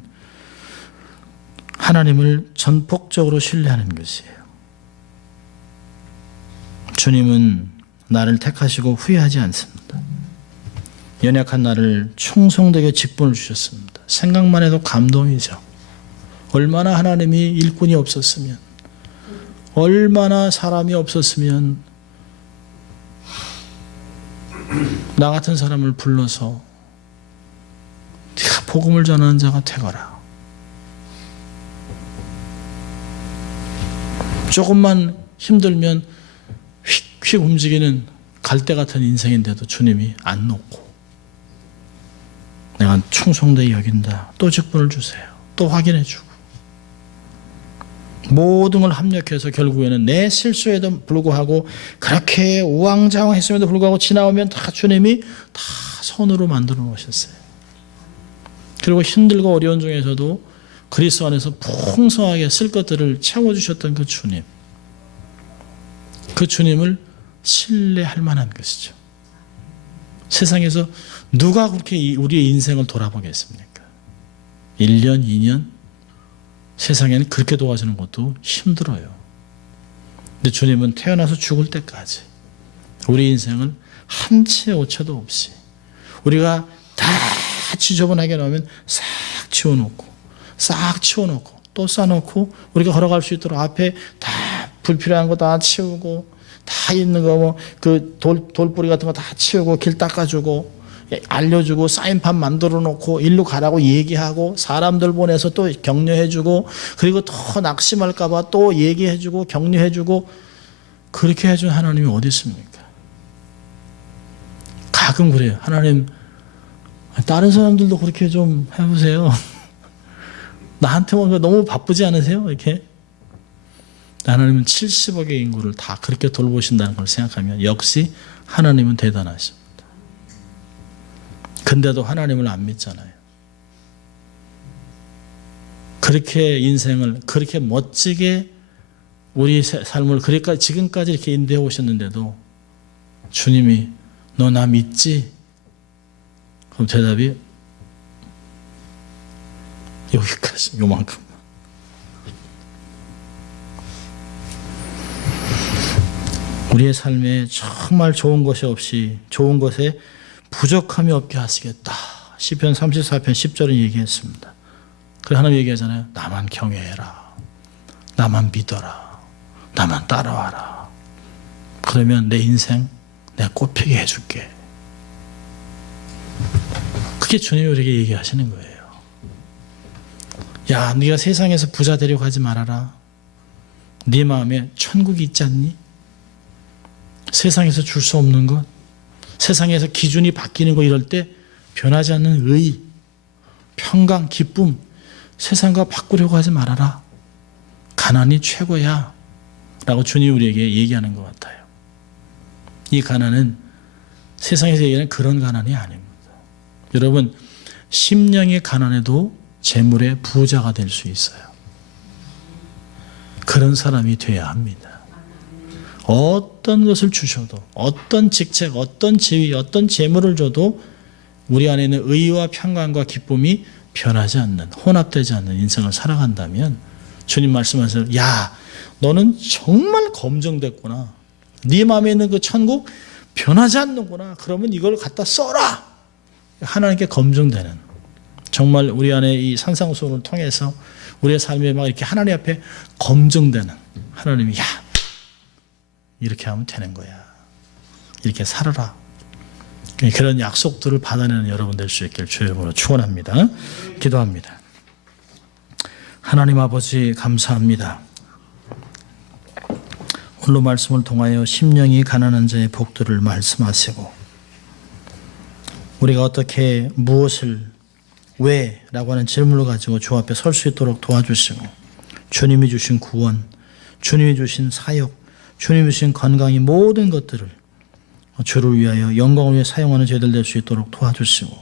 하나님을 전폭적으로 신뢰하는 것이에요. 주님은 나를 택하시고 후회하지 않습니다. 연약한 나를 충성되게 직분을 주셨습니다. 생각만 해도 감동이죠. 얼마나 하나님이 일꾼이 없었으면, 얼마나 사람이 없었으면 나 같은 사람을 불러서 네가 복음을 전하는 자가 되거라. 조금만 힘들면 휙휙 움직이는 갈대 같은 인생인데도 주님이 안 놓고 내가 충성되게 여긴다. 또 직분을 주세요. 또 확인해 주고 모든 걸 합력해서 결국에는 내 실수에도 불구하고 그렇게 우왕좌왕했음에도 불구하고 지나오면 다 주님이 다 선으로 만들어 놓으셨어요. 그리고 힘들고 어려운 중에서도 그리스도 안에서 풍성하게 쓸 것들을 채워주셨던 그 주님, 그 주님을 신뢰할 만한 것이죠. 세상에서 누가 그렇게 우리의 인생을 돌아보겠습니까? 1년, 2년? 세상에는 그렇게 도와주는 것도 힘들어요. 근데 주님은 태어나서 죽을 때까지 우리 인생을 한 치의 오차도 없이 우리가 다 지저분하게 놓으면 싹 치워놓고 또 싸놓고 우리가 걸어갈 수 있도록 앞에 다 불필요한 거 다 치우고 다 있는 거 뭐 그 돌뿌리 같은 거 다 치우고 길 닦아주고 알려주고 사인판 만들어 놓고 일로 가라고 얘기하고 사람들 보내서 또 격려해주고 그리고 더 낙심할까 봐 또 얘기해주고 격려해주고 그렇게 해준 하나님이 어디 있습니까? 가끔 그래요. 하나님 다른 사람들도 그렇게 좀 해보세요. 나한테만 너무 바쁘지 않으세요? 이렇게 하나님은 70억의 인구를 다 그렇게 돌보신다는 걸 생각하면 역시 하나님은 대단하십니다. 근데도 하나님을 안 믿잖아요. 그렇게 인생을 그렇게 멋지게 우리 삶을 지금까지 이렇게 인도해 오셨는데도 주님이 너 나 믿지? 그럼 대답이 여기까지, 요만큼. 우리의 삶에 정말 좋은 것이 없이 좋은 것에 부족함이 없게 하시겠다. 시편 34편 10절은 얘기했습니다. 그래 하나님 얘기하잖아요. 나만 경외해라. 나만 믿어라. 나만 따라와라. 그러면 내 인생 내가 꽃피게 해줄게. 그게 주님이 우리에게 얘기하시는 거예요. 야, 네가 세상에서 부자 되려고 하지 말아라. 네 마음에 천국이 있지 않니? 세상에서 줄 수 없는 것, 세상에서 기준이 바뀌는 거 이럴 때 변하지 않는 의, 평강, 기쁨, 세상과 바꾸려고 하지 말아라. 가난이 최고야 라고 주님이 우리에게 얘기하는 것 같아요. 이 가난은 세상에서 얘기하는 그런 가난이 아닙니다. 여러분, 심령의 가난에도 재물의 부자가 될 수 있어요. 그런 사람이 돼야 합니다. 어떤 것을 주셔도, 어떤 직책, 어떤 지위, 어떤 재물을 줘도 우리 안에 있는 의와 평강과 기쁨이 변하지 않는, 혼합되지 않는 인생을 살아간다면 주님 말씀하세요. 야, 너는 정말 검증됐구나. 네 마음에 있는 그 천국 변하지 않는구나. 그러면 이걸 갖다 써라. 하나님께 검증되는, 정말 우리 안에 이 산상수훈을 통해서 우리의 삶에 막 이렇게 하나님 앞에 검증되는, 하나님이 야, 이렇게 하면 되는 거야. 이렇게 살아라. 그런 약속들을 받아내는 여러분 될 수 있기를 주의 이름으로 축원합니다. 기도합니다. 하나님 아버지 감사합니다. 오늘 말씀을 통하여 심령이 가난한 자의 복들을 말씀하시고 우리가 어떻게 무엇을 왜? 라고 하는 질문을 가지고 주 앞에 설 수 있도록 도와주시고 주님이 주신 구원, 주님이 주신 사역, 주님이 주신 건강이 모든 것들을 주를 위하여 영광을 위해 사용하는 저희들 될 수 있도록 도와주시고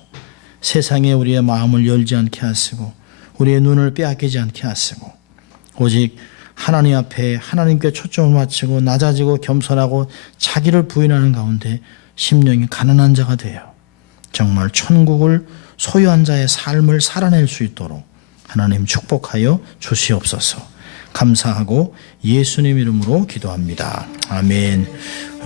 세상에 우리의 마음을 열지 않게 하시고 우리의 눈을 빼앗기지 않게 하시고 오직 하나님 앞에 하나님께 초점을 맞추고 낮아지고 겸손하고 자기를 부인하는 가운데 심령이 가난한 자가 되어 정말 천국을 소유한 자의 삶을 살아낼 수 있도록 하나님 축복하여 주시옵소서. 감사하고 예수님 이름으로 기도합니다. 아멘.